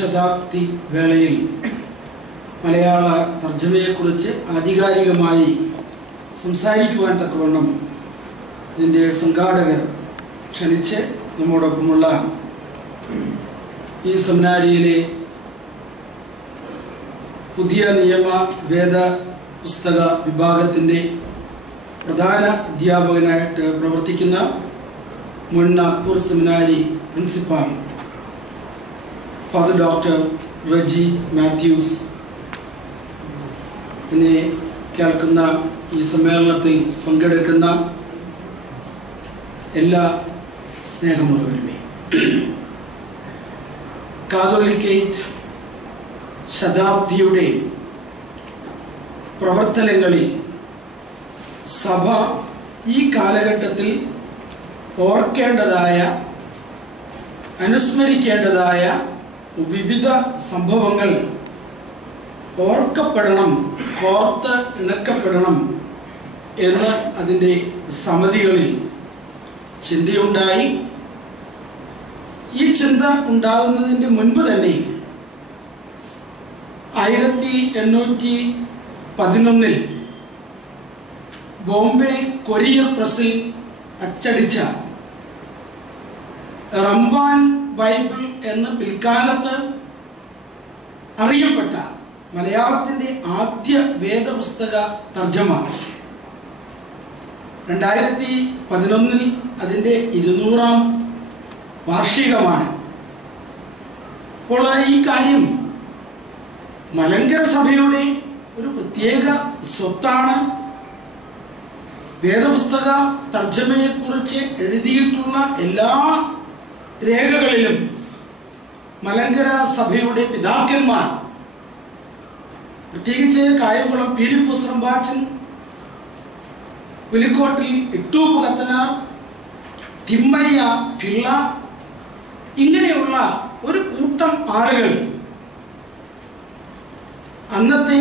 ശതാബ്ദി വേളയിൽ മലയാള തർജ്ജമയെക്കുറിച്ച് ആധികാരികമായി സംസാരിക്കുവാൻ തക്കവണ്ണം ഇതിൻ്റെ സംഘാടകർ ക്ഷണിച്ച് നമ്മോടൊപ്പമുള്ള ഈ സെമിനാരിയിലെ പുതിയ നിയമ വേദ പുസ്തക വിഭാഗത്തിൻ്റെ പ്രധാന അധ്യാപകനായിട്ട് പ്രവർത്തിക്കുന്ന മുൻ Nagpur seminary principal father doctor Reji Mathews എന്നെ കേൾക്കുന്ന ഈ സമ്മേളനത്തിൽ പങ്കെടുക്കുന്ന എല്ലാ സ്നേഹമുള്ളവരുമേ, കാതോലിക്കേറ്റ് ശതാബ്ദിയുടെ പ്രവർത്തനങ്ങളിൽ സഭ ഈ കാലഘട്ടത്തിൽ ഓർക്കേണ്ടതായ, അനുസ്മരിക്കേണ്ടതായ വിവിധ സംഭവങ്ങൾ ഓർക്കപ്പെടണം, കോർത്ത് ഇണക്കപ്പെടണം എന്ന് അതിൻ്റെ സമിതികളിൽ ചിന്തയുണ്ടായി. ഈ ചിന്ത ഉണ്ടാകുന്നതിൻ്റെ മുൻപ് തന്നെ 1811 ബോംബെ കൊറിയർ പ്രസിൽ അച്ചടിച്ച റംബാൻ ബൈബിൾ എന്ന പിൽക്കാലത്ത് അറിയപ്പെട്ട മലയാളത്തിൻ്റെ ആദ്യ വേദപുസ്തക തർജ്ജമ 2011 അതിൻ്റെ 200ാം വാർഷികമാണ്. അപ്പോൾ ഈ കാര്യം മലങ്കര സഭയുടെ ഒരു പ്രത്യേക സ്വത്താണ്. വേദപുസ്തക തർജ്ജമയെക്കുറിച്ച് എഴുതിയിട്ടുള്ള എല്ലാ രേഖകളിലും മലങ്കര സഭയുടെ പിതാക്കന്മാർ, പ്രത്യേകിച്ച് കായംകുളം പീലിപ്പൂസ് റമ്പാച്ചൻ, പുലിക്കോട്ടിൽ ഇട്ടൂപ്പ് കത്തനാർ, തിമ്മയ്യ പിള്ള, ഇങ്ങനെയുള്ള ഒരു കൂട്ടം ആളുകൾ അന്നത്തെ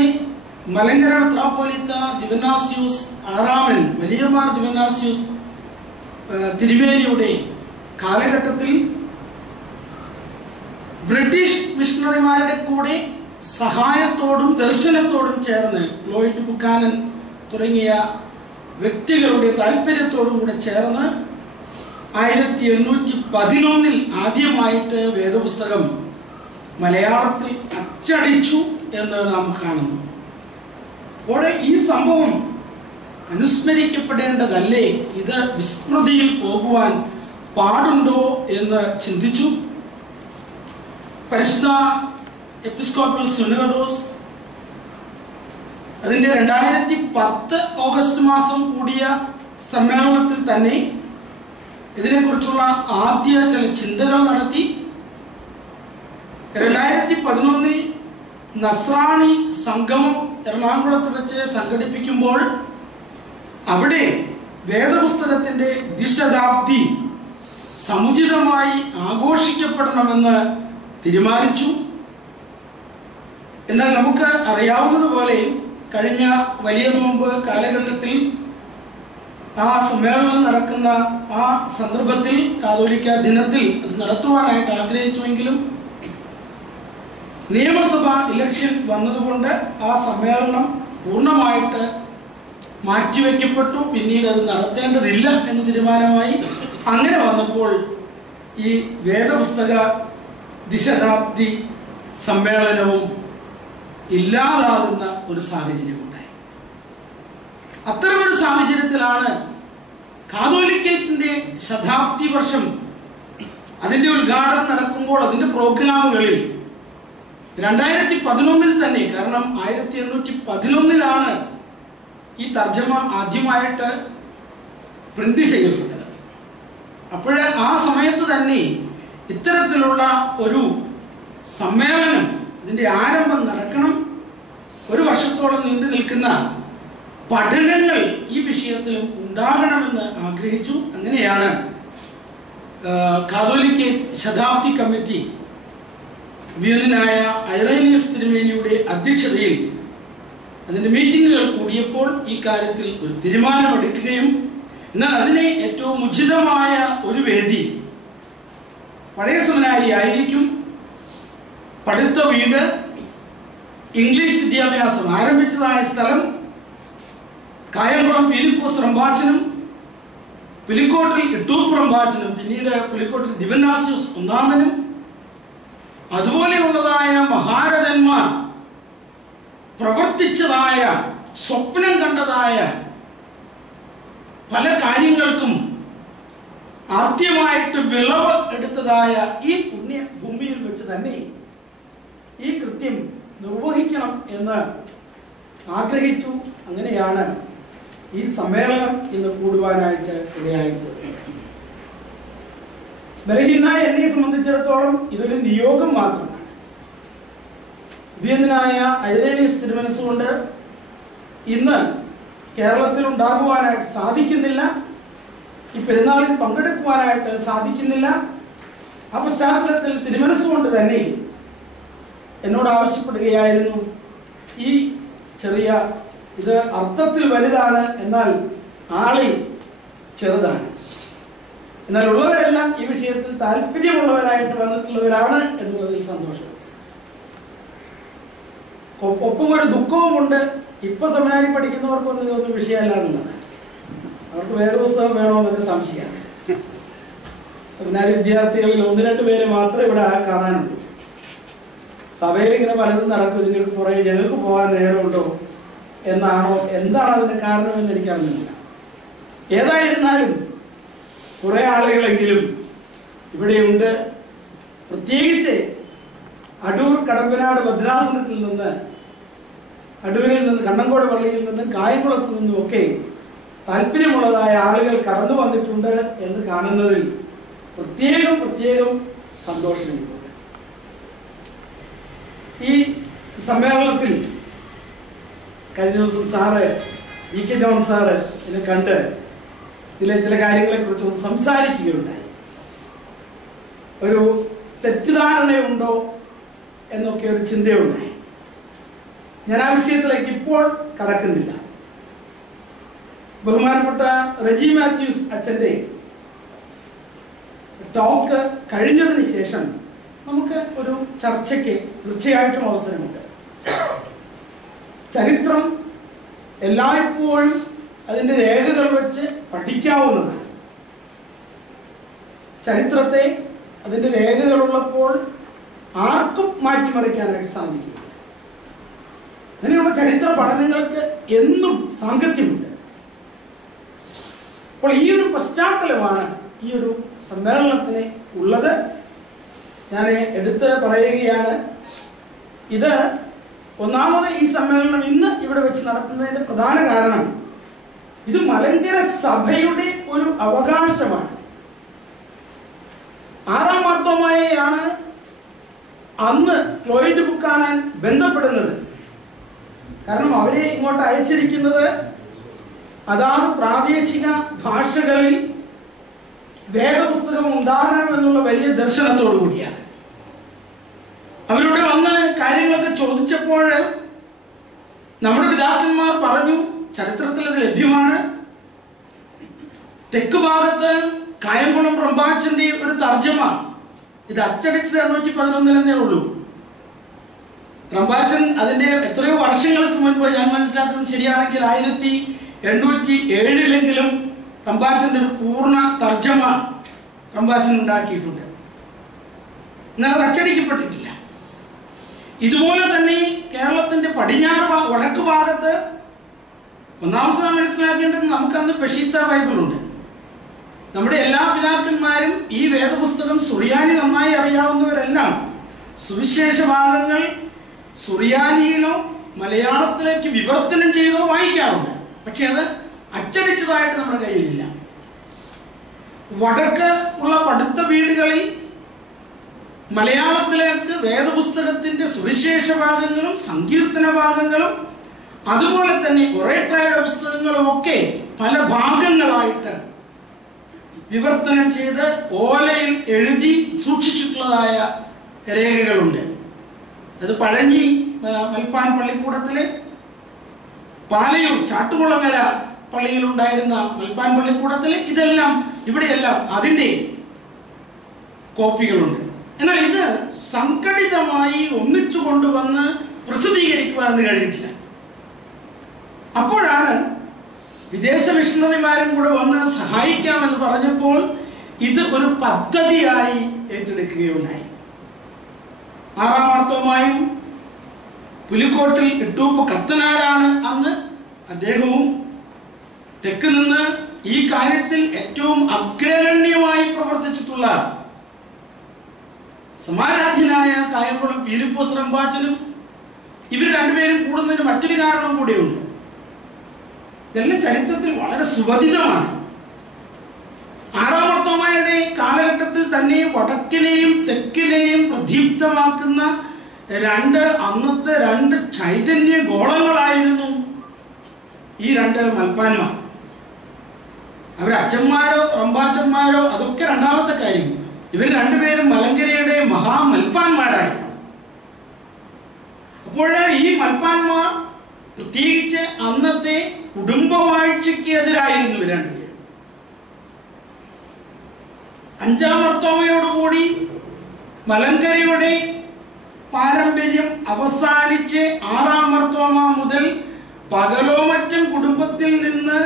മലങ്കര മെത്രാപ്പോലീത്ത ദിവനാസ്യൂസ് ആറാമൻ, വലിയമാർ ദിവനാസ്യൂസ് തിരുവേലിയുടെ കാലഘട്ടത്തിൽ ബ്രിട്ടീഷ് മിഷണറിമാരുടെ കൂടെ സഹായത്തോടും ദർശനത്തോടും ചേർന്ന് ക്ലോയിഡ് ബുക്കാനൻ തുടങ്ങിയ വ്യക്തികളുടെ താല്പര്യത്തോടും കൂടെ ചേർന്ന് 1811 ആദ്യമായിട്ട് വേദപുസ്തകം മലയാളത്തിൽ അച്ചടിച്ചു എന്ന് നാം കാണുന്നു. അപ്പോൾ ഈ സംഭവം അനുസ്മരിക്കപ്പെടേണ്ടതല്ലേ, ഇത് വിസ്മൃതിയിൽ പോകുവാൻ പാടുണ്ടോ എന്ന് ചിന്തിച്ചു. പരിശുദ്ധ എപ്പിസ്കോപ്പൽ സുനഹദോസ് അതിൻ്റെ 2010 ഓഗസ്റ്റ് മാസം കൂടിയ സമ്മേളനത്തിൽ തന്നെ ഇതിനെക്കുറിച്ചുള്ള ആദ്യ ചില ചിന്തകൾ നടത്തി. 2011 നസ്രാണി സംഗമം എറണാകുളത്ത് വെച്ച് സംഘടിപ്പിക്കുമ്പോൾ അവിടെ വേദപുസ്തകത്തിന്റെ ദ്വിശതാബ്ദി സമുചിതമായി ആഘോഷിക്കപ്പെടണമെന്ന് തീരുമാനിച്ചു. എന്നാൽ നമുക്ക് അറിയാവുന്നതുപോലെ കഴിഞ്ഞ വലിയ നോമ്പ് കാലഘട്ടത്തിൽ ആ സമ്മേളനം നടക്കുന്ന ആ സന്ദർഭത്തിൽ കാതോലിക്ക ദിനത്തിൽ അത് നടത്തുവാനായിട്ട് ആഗ്രഹിച്ചുവെങ്കിലും നിയമസഭ ഇലക്ഷൻ വന്നതുകൊണ്ട് ആ സമ്മേളനം പൂർണ്ണമായിട്ട് മാറ്റിവെക്കപ്പെട്ടു. പിന്നീട് അത് നടത്തേണ്ടതില്ല എന്ന് തീരുമാനമായി. അങ്ങനെ വന്നപ്പോൾ ഈ വേദപുസ്തക ദ്വിശതാബ്ദി സമ്മേളനവും ഇല്ലാതാകുന്ന ഒരു സാഹചര്യമുണ്ടായി. അത്തരമൊരു സാഹചര്യത്തിലാണ് കാതോലിക്കേറ്റിന്റെ ശതാബ്ദി വർഷം അതിന്റെ ഉദ്ഘാടനം നടക്കുമ്പോൾ അതിന്റെ പ്രോഗ്രാമുകളിൽ 2011 തന്നെ, കാരണം 1811 ഈ തർജ്ജമ ആദ്യമായിട്ട് പ്രിന്റ് ചെയ്യപ്പെട്ടത്. അപ്പോൾ ആ സമയത്ത് തന്നെ ഇത്തരത്തിലുള്ള ഒരു സമ്മേളനം, ഇതിന്റെ ആരംഭം നടക്കണം, ഒരു വർഷത്തോളം നീണ്ടു നിൽക്കുന്ന പഠനങ്ങൾ ഈ വിഷയത്തിലും ഉണ്ടാകണമെന്ന് ആഗ്രഹിച്ചു. അങ്ങനെയാണ് കാതോലിക്കേറ്റ് ശതാബ്ദി കമ്മിറ്റി വിയന്നനായ ഐറേനിയസ് തിരുമേനിയുടെ അധ്യക്ഷതയിൽ അതിന്റെ മീറ്റിങ്ങുകൾ കൂടിയപ്പോൾ ഈ കാര്യത്തിൽ ഒരു തീരുമാനമെടുക്കുകയും എന്നാൽ അതിനെ ഏറ്റവും ഉചിതമായ ഒരു വേദി പഴയ സെമിനാരി ആയിരിക്കും. പഠിത്ത വീട്, ഇംഗ്ലീഷ് വിദ്യാഭ്യാസം ആരംഭിച്ചതായ സ്ഥലം, കായംകുളം പീലിപ്പോസ് റമ്പാച്ചനും പുലിക്കോട്ടിൽ ഇട്ടൂപ്പ് റമ്പാച്ചനും പിന്നീട് പുലിക്കോട്ടിൽ ദിവന്നാസ്യൂസ് ഒന്നാമനും അതുപോലെയുള്ളതായ മഹാരഥന്മാർ പ്രവർത്തിച്ചതായ, സ്വപ്നം കണ്ടതായ പല കാര്യങ്ങൾക്കും ആദ്യമായിട്ട് വിളവ് എടുത്തതായ ഈ പുണ്യ ഭൂമിയിൽ വെച്ച് തന്നെ ഈ കൃത്യം നിർവഹിക്കണം എന്ന് ആഗ്രഹിച്ചു. അങ്ങനെയാണ് ഈ സമ്മേളനം ഇന്ന് കൂടുവാനായിട്ട് ഇടയായിട്ട്. ബലഹീനായ എന്നെ സംബന്ധിച്ചിടത്തോളം ഇതൊരു നിയോഗം മാത്രമാണ്. അഭിയന്തനായ ഐറേനിയസ് തിരുമനസ്സുകൊണ്ട് ഇന്ന് കേരളത്തിൽ ഉണ്ടാകുവാനായിട്ട് സാധിക്കുന്നില്ല, ഈ പെരുന്നാളിൽ പങ്കെടുക്കുവാനായിട്ട് സാധിക്കുന്നില്ല. ആ പശ്ചാത്തലത്തിൽ തിരുമനസ്സുകൊണ്ട് തന്നെ എന്നോട് ആവശ്യപ്പെടുകയായിരുന്നു, ഈ ചെറിയ ഇത് അർത്ഥത്തിൽ വലുതാണ്, എന്നാൽ ആളിൽ ചെറുതാണ്. എന്നാൽ ഉള്ളവരെല്ലാം ഈ വിഷയത്തിൽ താല്പര്യമുള്ളവരായിട്ട് വന്നിട്ടുള്ളവരാണ് എന്നുള്ളതിൽ സന്തോഷം. ഒപ്പം ഒരു ദുഃഖവുമുണ്ട്. ഇപ്പൊ സെമിനാരി പഠിക്കുന്നവർക്കൊന്നും ഇതൊന്നും വിഷയമല്ല എന്നുള്ളതാണ്. അവർക്ക് വേറെ പുസ്തകം വേണമെന്നൊക്കെ സംശയമാണ്. സെമിനാരി വിദ്യാർത്ഥികളിൽ 1-2 പേര് മാത്രമേ ഇവിടെ കാണാനുള്ളൂ. സഭയിൽ ഇങ്ങനെ പലതും നടക്കും, ഇതിന്റെ പുറകെ ഞങ്ങൾക്ക് പോകാൻ നേരമുണ്ടോ എന്നാണോ, എന്താണ് അതിന്റെ കാരണമെന്ന് എനിക്കറിയില്ല. ഏതായിരുന്നാലും കുറെ ആളുകളെങ്കിലും ഇവിടെയുണ്ട്. പ്രത്യേകിച്ച് അടൂർ കടമ്പനാട് ഭദ്രാസനത്തിൽ നിന്ന്, അടൂരിൽ നിന്ന്, കണ്ണങ്കോട് പള്ളിയിൽ നിന്നും, കായംകുളത്ത് നിന്നും ഒക്കെ താല്പര്യമുള്ളതായ ആളുകൾ കടന്നു വന്നിട്ടുണ്ട് എന്ന് കാണുന്നതിൽ പ്രത്യേകം സന്തോഷമുണ്ട്. ഈ സമ്മേളനത്തിൽ കഴിഞ്ഞ ദിവസം സാറ് EK ജോൺ സാറ് എന്നെ കണ്ട് ഇതിലെ ചില കാര്യങ്ങളെ കുറിച്ച് സംസാരിക്കുകയുണ്ടായി. ഒരു തെറ്റിദ്ധാരണയുണ്ടോ എന്നൊക്കെ ഒരു ചിന്തയുണ്ടായി. ഞാൻ ആ വിഷയത്തിലേക്ക് ഇപ്പോൾ കടക്കുന്നില്ല. ബഹുമാനപ്പെട്ട റെജി മാത്യൂസ് അച്ഛന്റെ ടോക്ക് കഴിഞ്ഞതിന് ശേഷം നമുക്ക് ഒരു ചർച്ചയ്ക്ക് തീർച്ചയായിട്ടും അവസരമുണ്ട്. ചരിത്രം എല്ലായ്പ്പോഴും അതിന്റെ രേഖകൾ വെച്ച് പഠിക്കാവുന്നതാണ്. ചരിത്രത്തെ അതിന്റെ രേഖകളുള്ളപ്പോൾ ആർക്കും മാറ്റിമറിക്കാനായിട്ട് സാധിക്കും. അങ്ങനെയുള്ള ചരിത്ര പഠനങ്ങൾക്ക് എന്നും സാങ്കത്യമുണ്ട്. അപ്പോൾ ഈ ഒരു പശ്ചാത്തലമാണ് ഈ ഒരു സമ്മേളനത്തിന് ഉള്ളത്. ഞാൻ എടുത്ത് പറയുകയാണ്. ഇത് ഒന്നാമത് ഈ സമ്മേളനം ഇന്ന് ഇവിടെ വെച്ച് നടത്തുന്നതിന്റെ പ്രധാന കാരണം ഇത് മലങ്കര സഭയുടെ ഒരു അവകാശമാണ്. 6-ാം മാർത്തോമായെയാണ് അന്ന് ക്ലോയിഡ് ബുക്കാനാൻ ബന്ധപ്പെടുന്നത്. കാരണം അവരെ ഇങ്ങോട്ട് അയച്ചിരിക്കുന്നത് അതാണ് പ്രാദേശിക ഭാഷകളിൽ വേദപുസ്തകം ഉണ്ടാകണം എന്നുള്ള വലിയ ദർശനത്തോടു കൂടിയാണ്. അവരോട് വന്ന് കാര്യങ്ങളൊക്കെ ചോദിച്ചപ്പോൾ നമ്മുടെ പിതാക്കന്മാർ പറഞ്ഞു, ചരിത്രത്തിൽ അത് ലഭ്യമാണ്. തെക്ക് ഭാഗത്ത് കായംകുളം റമ്പാച്ചന്റെ ഒരു തർജ്ജമ, ഇത് അച്ചടിച്ചത് 811 ഉള്ളൂ. റമ്പാച്ചൻ അതിന്റെ എത്രയോ വർഷങ്ങൾക്ക് മുൻപ്, ഞാൻ മനസ്സിലാക്കുന്നത് ശരിയാണെങ്കിൽ 1807 റമ്പാച്ചന്റെ ഒരു പൂർണ്ണ തർജ്ജമ റമ്പാച്ചൻ ഉണ്ടാക്കിയിട്ടുണ്ട്. എന്നാൽ അത് അച്ചടിക്കപ്പെട്ടിട്ടില്ല. ഇതുപോലെ തന്നെ കേരളത്തിന്റെ പടിഞ്ഞാറ് വടക്ക് ഭാഗത്ത് ഒന്നാമത് നാം മനസ്സിലാക്കേണ്ടത്, നമുക്കന്ന് പെഷീത്ത ബൈബിളുണ്ട്. നമ്മുടെ എല്ലാ പിതാക്കന്മാരും ഈ വേദപുസ്തകം സുറിയാനി നന്നായി അറിയാവുന്നവരെല്ലാം സുവിശേഷ ഭാഗങ്ങൾ സുറിയാനിയിലോ മലയാളത്തിലേക്ക് വിവർത്തനം ചെയ്തോ വായിക്കാറുണ്ട്. പക്ഷെ അത് അച്ചടിച്ചതായിട്ട് നമ്മുടെ കയ്യിലില്ല. വടക്ക് ഉള്ള പഠിത്ത വീടുകളിൽ മലയാളത്തിലേക്ക് വേദപുസ്തകത്തിന്റെ സുവിശേഷ ഭാഗങ്ങളും സങ്കീർത്തന ഭാഗങ്ങളും അതുപോലെ തന്നെ ഒറേറ്റായുടെ പുസ്തകങ്ങളും ഒക്കെ പല ഭാഗങ്ങളായിട്ട് വിവർത്തനം ചെയ്ത് ഓലയിൽ എഴുതി സൂക്ഷിച്ചിട്ടുള്ളതായ രേഖകളുണ്ട്. അത് പഴഞ്ഞി മൽപ്പാൻ പള്ളിക്കൂടത്തിലെ, പാലയൂർ ചാട്ടുകുളങ്ങര പള്ളിയിൽ ഉണ്ടായിരുന്ന മൽപ്പാൻ പള്ളിക്കൂടത്തിലെ, ഇതെല്ലാം ഇവിടെയെല്ലാം അതിൻ്റെ കോപ്പികളുണ്ട്. എന്നാൽ ഇത് സംഘടിതമായി സമ്പൂർണമായി ഒന്നിച്ചു കൊണ്ടുവന്ന് പ്രസിദ്ധീകരിക്കുവാൻ കഴിഞ്ഞിട്ടില്ല. അപ്പോഴാണ് വിദേശ മിഷണറിമാരും കൂടെ വന്ന് സഹായിക്കാമെന്ന് പറഞ്ഞപ്പോൾ ഇത് ഒരു പദ്ധതിയായി ഏറ്റെടുക്കുകയുണ്ടായി. 6-ാം മാർത്തോമായും പുലിക്കോട്ടിൽ ഇട്ടൂപ്പ് കത്തനാരാണ് അന്ന്. അദ്ദേഹവും തെക്ക് നിന്ന് ഈ കാര്യത്തിൽ ഏറ്റവും അഗ്രഗണ്യമായി പ്രവർത്തിച്ചിട്ടുള്ള സമാരാധ്യനായ കായംകുളം പീലിപ്പോസ് റമ്പാച്ചനും ഇവർ രണ്ടുപേരും കൂടുന്നതിന് മറ്റൊരു കാരണം കൂടിയുണ്ട്. ഇതെല്ലാം ചരിത്രത്തിൽ വളരെ സുപഥിതമാണ്. 6-ാം മാർത്തോമായുടെ കാലഘട്ടത്തിൽ തന്നെ വടക്കിനെയും തെക്കിനെയും പ്രദീപ്തമാക്കുന്ന അന്നത്തെ രണ്ട് ചൈതന്യ ഗോളങ്ങളായിരുന്നു ഈ രണ്ട് മൽപ്പാന്മാർ. അവർ അച്ഛന്മാരോ റമ്പാച്ചന്മാരോ അതൊക്കെ രണ്ടാമത്തെ കാര്യം. ഇവർ രണ്ടുപേരും മലങ്കരയുടെ മഹാമൽപ്പാന്മാരായിരുന്നു. അപ്പോൾ ഈ മൽപ്പാന്മാർ പ്രത്യേകിച്ച് അന്നത്തെ കുടുംബവാഴ്ചയ്ക്ക് എതിരായിരുന്നു ഇവർ രണ്ടുപേരും. 5-ാം മാർത്തോമയോടുകൂടി മലങ്കരയുടെ പാരമ്പര്യം അവസാനിച്ച് 6-ാം മാർത്തോമ മുതൽ പകലോമറ്റം കുടുംബത്തിൽ നിന്ന്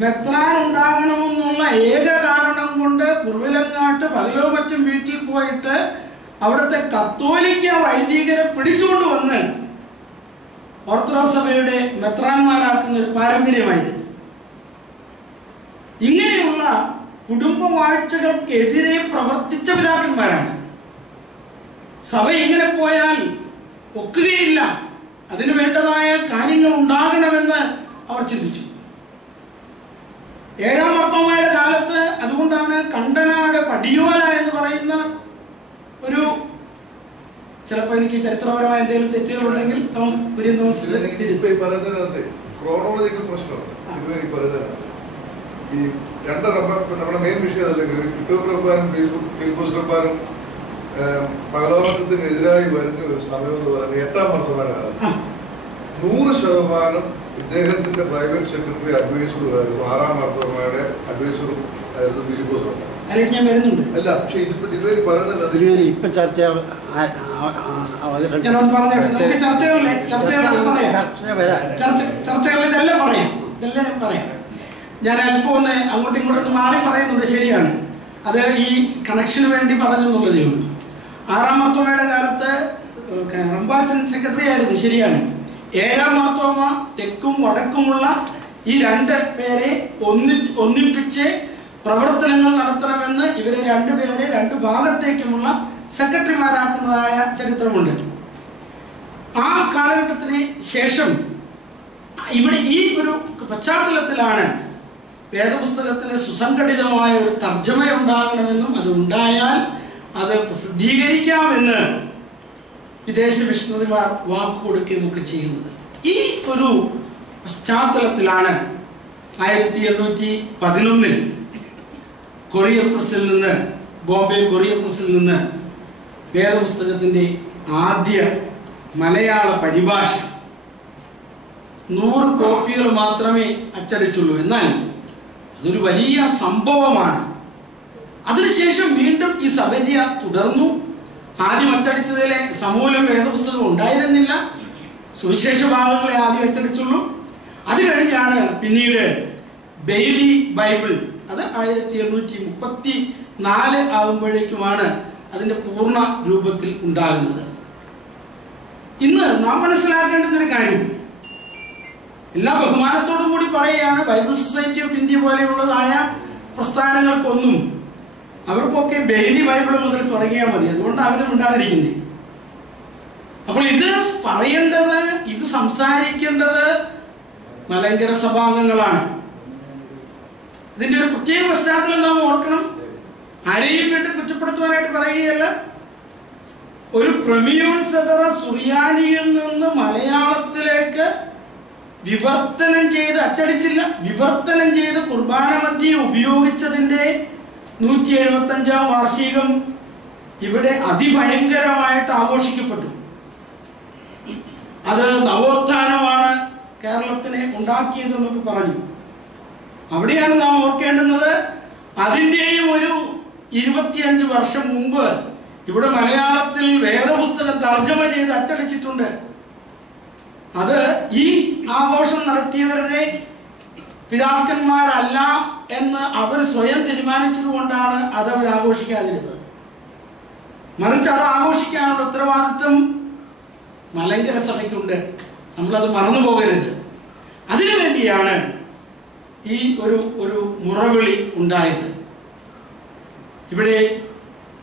മെത്രാൻ ഉണ്ടാകണമെന്നുള്ള ഏക കാരണം കൊണ്ട് കുറുവിലങ്ങാട്ട് പകലോമറ്റം വീട്ടിൽ പോയിട്ട് അവിടുത്തെ കത്തോലിക്ക വൈദികരെ പിടിച്ചുകൊണ്ട് വന്ന് ഓർത്തഡോക്സ് സഭയുടെ മെത്രാന്മാരാക്കുന്ന ഒരു പാരമ്പര്യമായിരുന്നു. ഇങ്ങനെയുള്ള കുടുംബവാഴ്ചകൾക്കെതിരെ പ്രവർത്തിച്ച പിതാക്കന്മാരാണ്. സഭ ഇങ്ങനെ പോയാൽ ഒക്കുകയില്ല, അതിനു വേണ്ടതായ കാര്യങ്ങൾ ഉണ്ടാകണമെന്ന് അവർ ചിന്തിച്ചു. 7-ാം മാർത്തോമായുടെ കാലത്ത് അതുകൊണ്ടാണ് കണ്ടനാട് പടിയോല എന്ന് പറയുന്ന ഒരു, ചിലപ്പോൾ എനിക്ക് ചരിത്രപരമായ എന്തെങ്കിലും തെറ്റുകളുണ്ടെങ്കിൽ ക്രോണോളജിക്കൽ പ്രശ്നമാണ്. ഈ രണ്ട് നമ്മുടെ മെയിൻ വിഷയം അതല്ലെങ്കിൽ യൂട്യൂബ് ഫേസ്ബുക്ക് റബ്ബാനും പകലോമറ്റത്തിനെതിരായി വരുന്ന ഒരു സമയം എന്ന് പറയുന്നത് 8-ാം മാർത്തോമായുടെ കാലത്ത് 100% ഇദ്ദേഹത്തിന്റെ പ്രൈവറ്റ് സെക്രട്ടറി അഡ്വൈസറുമായിരുന്നു. 6-ാം മാർത്തോമായുടെ അഡ്വൈസറും ആയിരുന്നു ഫിലിപ്പോസ് റബ്ബാൻ. അല്ല, പക്ഷെ ഇതുവരെ പറയുന്നത് ഞാൻ അല്പം ഒന്ന് അങ്ങോട്ടും ഇങ്ങോട്ടും മാറി പറയുന്നുണ്ട്. ശരിയാണ്, അത് ഈ കണക്ഷന് വേണ്ടി പറഞ്ഞെന്നുള്ളതേ ഉള്ളൂ. 6-ാം മാർത്തോമയുടെ കാലത്ത് റമ്പാച്ചൻ സെക്രട്ടറി ആയിരുന്നു. ശരിയാണ്. 7-ാം മാർത്തോമ തെക്കും വടക്കുമുള്ള ഈ രണ്ട് പേരെ ഒന്നിപ്പിച്ച് പ്രവർത്തനങ്ങൾ നടത്തണമെന്ന് ഇവരെ രണ്ടുപേരെ രണ്ട് ഭാഗത്തേക്കുമുള്ള സെക്രട്ടറിമാരാക്കുന്നതായ ചരിത്രമുണ്ട്. ആ കാലഘട്ടത്തിന് ശേഷം ഇവിടെ ഈ ഒരു പശ്ചാത്തലത്തിലാണ് വേദപുസ്തകത്തിന് സുസംഘടിതമായ ഒരു തർജ്ജമ ഉണ്ടാകണമെന്നും അത് ഉണ്ടായാൽ അത് പ്രസിദ്ധീകരിക്കാമെന്ന് വിദേശ മിഷണറിമാർ വാക്കുകൊടുക്കുകയൊക്കെ ചെയ്യുന്നത്. ഈ ഒരു പശ്ചാത്തലത്തിലാണ് 1811 കൊറിയർ പ്രസിൽ നിന്ന്, ബോംബെ കൊറിയർ പ്രസിൽ നിന്ന് വേദപുസ്തകത്തിന്റെ ആദ്യ മലയാള പരിഭാഷ 100 കോപ്പികൾ മാത്രമേ അച്ചടിച്ചുള്ളൂ. എന്നാൽ അതൊരു വലിയ സംഭവമാണ്. അതിനുശേഷം വീണ്ടും ഈ സബര്യ തുടർന്നു. ആദ്യം അച്ചടിച്ചതിലെ സമൂലം വേദപുസ്തകം ഉണ്ടായിരുന്നില്ല. സുവിശേഷ ഭാഗങ്ങളെ ആദ്യം അച്ചടിച്ചുള്ളൂ. അത് കഴിഞ്ഞാണ് പിന്നീട് ബെയ്ലി ബൈബിൾ, അത് 1834 ആകുമ്പോഴേക്കുമാണ് അതിന്റെ പൂർണ്ണ രൂപത്തിൽ ഉണ്ടാകുന്നത്. ഇന്ന് നാം മനസ്സിലാക്കേണ്ടുന്ന ഒരു കാര്യം, എല്ലാ ബഹുമാനത്തോടും കൂടി പറയുകയാണ്, ബൈബിൾ സൊസൈറ്റി ഓഫ് ഇന്ത്യ പോലെയുള്ളതായ പ്രസ്ഥാനങ്ങൾക്കൊന്നും അവർക്കൊക്കെ ബെയ്ലി ബൈബിൾ മുതൽ തുടങ്ങിയാൽ മതി. അതുകൊണ്ട് അവരും ഉണ്ടാതിരിക്കുന്നത്. അപ്പോൾ ഇത് പറയേണ്ടത്, ഇത് സംസാരിക്കേണ്ടത് മലങ്കര സഭാംഗങ്ങളാണ്. ഇതിന്റെ ഒരു പ്രത്യേക പശ്ചാത്തലം നാം ഓർക്കണം. ആരെയും വേണ്ടി കുറ്റപ്പെടുത്തുവാനായിട്ട് പറയുകയല്ല. ഒരു പ്രമിയോൻ സദറ സുറിയാനിയിൽ നിന്ന് മലയാളത്തിലേക്ക് വിവർത്തനം ചെയ്ത് അച്ചടിച്ചില്ല, വിവർത്തനം ചെയ്ത് കുർബാന മധ്യേ ഉപയോഗിച്ചതിന്റെ 175-ാം വാർഷികം ഇവിടെ അതിഭയങ്കരമായിട്ട് ആഘോഷിക്കപ്പെട്ടു. അത് നവോത്ഥാനമാണ് കേരളത്തിനെ ഉണ്ടാക്കിയതെന്നൊക്കെ പറഞ്ഞു. അവിടെയാണ് നാം ഓർക്കേണ്ടുന്നത്. അതിൻ്റെയും ഒരു 25 വർഷം മുമ്പ് ഇവിടെ മലയാളത്തിൽ വേദപുസ്തകം തർജ്ജമ ചെയ്ത് അച്ചടിച്ചിട്ടുണ്ട്. അത് ഈ ആഘോഷം നടത്തിയവരുടെ പിതാക്കന്മാരല്ല എന്ന് അവർ സ്വയം തീരുമാനിച്ചത് കൊണ്ടാണ് അത് അവർ ആഘോഷിക്കാതിരുന്നത്. മറിച്ച് അത് ആഘോഷിക്കാനുള്ള ഉത്തരവാദിത്വം മലങ്കര സഭയ്ക്കുണ്ട്. നമ്മളത് മറന്നു പോകരുത്. അതിനുവേണ്ടിയാണ് ഈ ഒരു മുറവിളി ഉണ്ടായത്. ഇവിടെ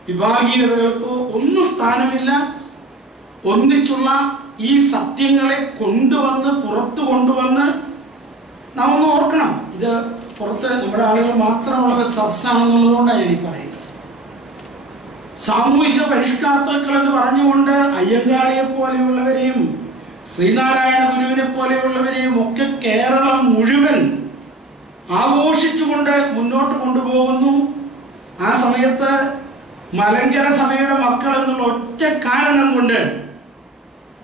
വിഭാഗീയതകൾക്കോ ഒന്നും സ്ഥാനമില്ല. ഒന്നിച്ചുള്ള ഈ സത്യങ്ങളെ പുറത്തു കൊണ്ടുവന്ന് നാം ഒന്ന് ഓർക്കണം. ഇത് പുറത്ത് നമ്മുടെ ആളുകൾ മാത്രമുള്ള സദസ്സാണെന്നുള്ളത് കൊണ്ടാണ് ഞാൻ പറയുന്നത്. സാമൂഹിക പരിഷ്കർത്താക്കൾ എന്ന് പറഞ്ഞുകൊണ്ട് അയ്യങ്കാളിയെ പോലെയുള്ളവരെയും ശ്രീനാരായണ ഗുരുവിനെ പോലെയുള്ളവരെയും ഒക്കെ കേരളം മുഴുവൻ ആഘോഷിച്ചുകൊണ്ട് മുന്നോട്ട് കൊണ്ടുപോകുന്നു. ആ സമയത്ത് മലങ്കര സഭയുടെ മക്കൾ എന്നുള്ള ഒറ്റ കാരണം കൊണ്ട്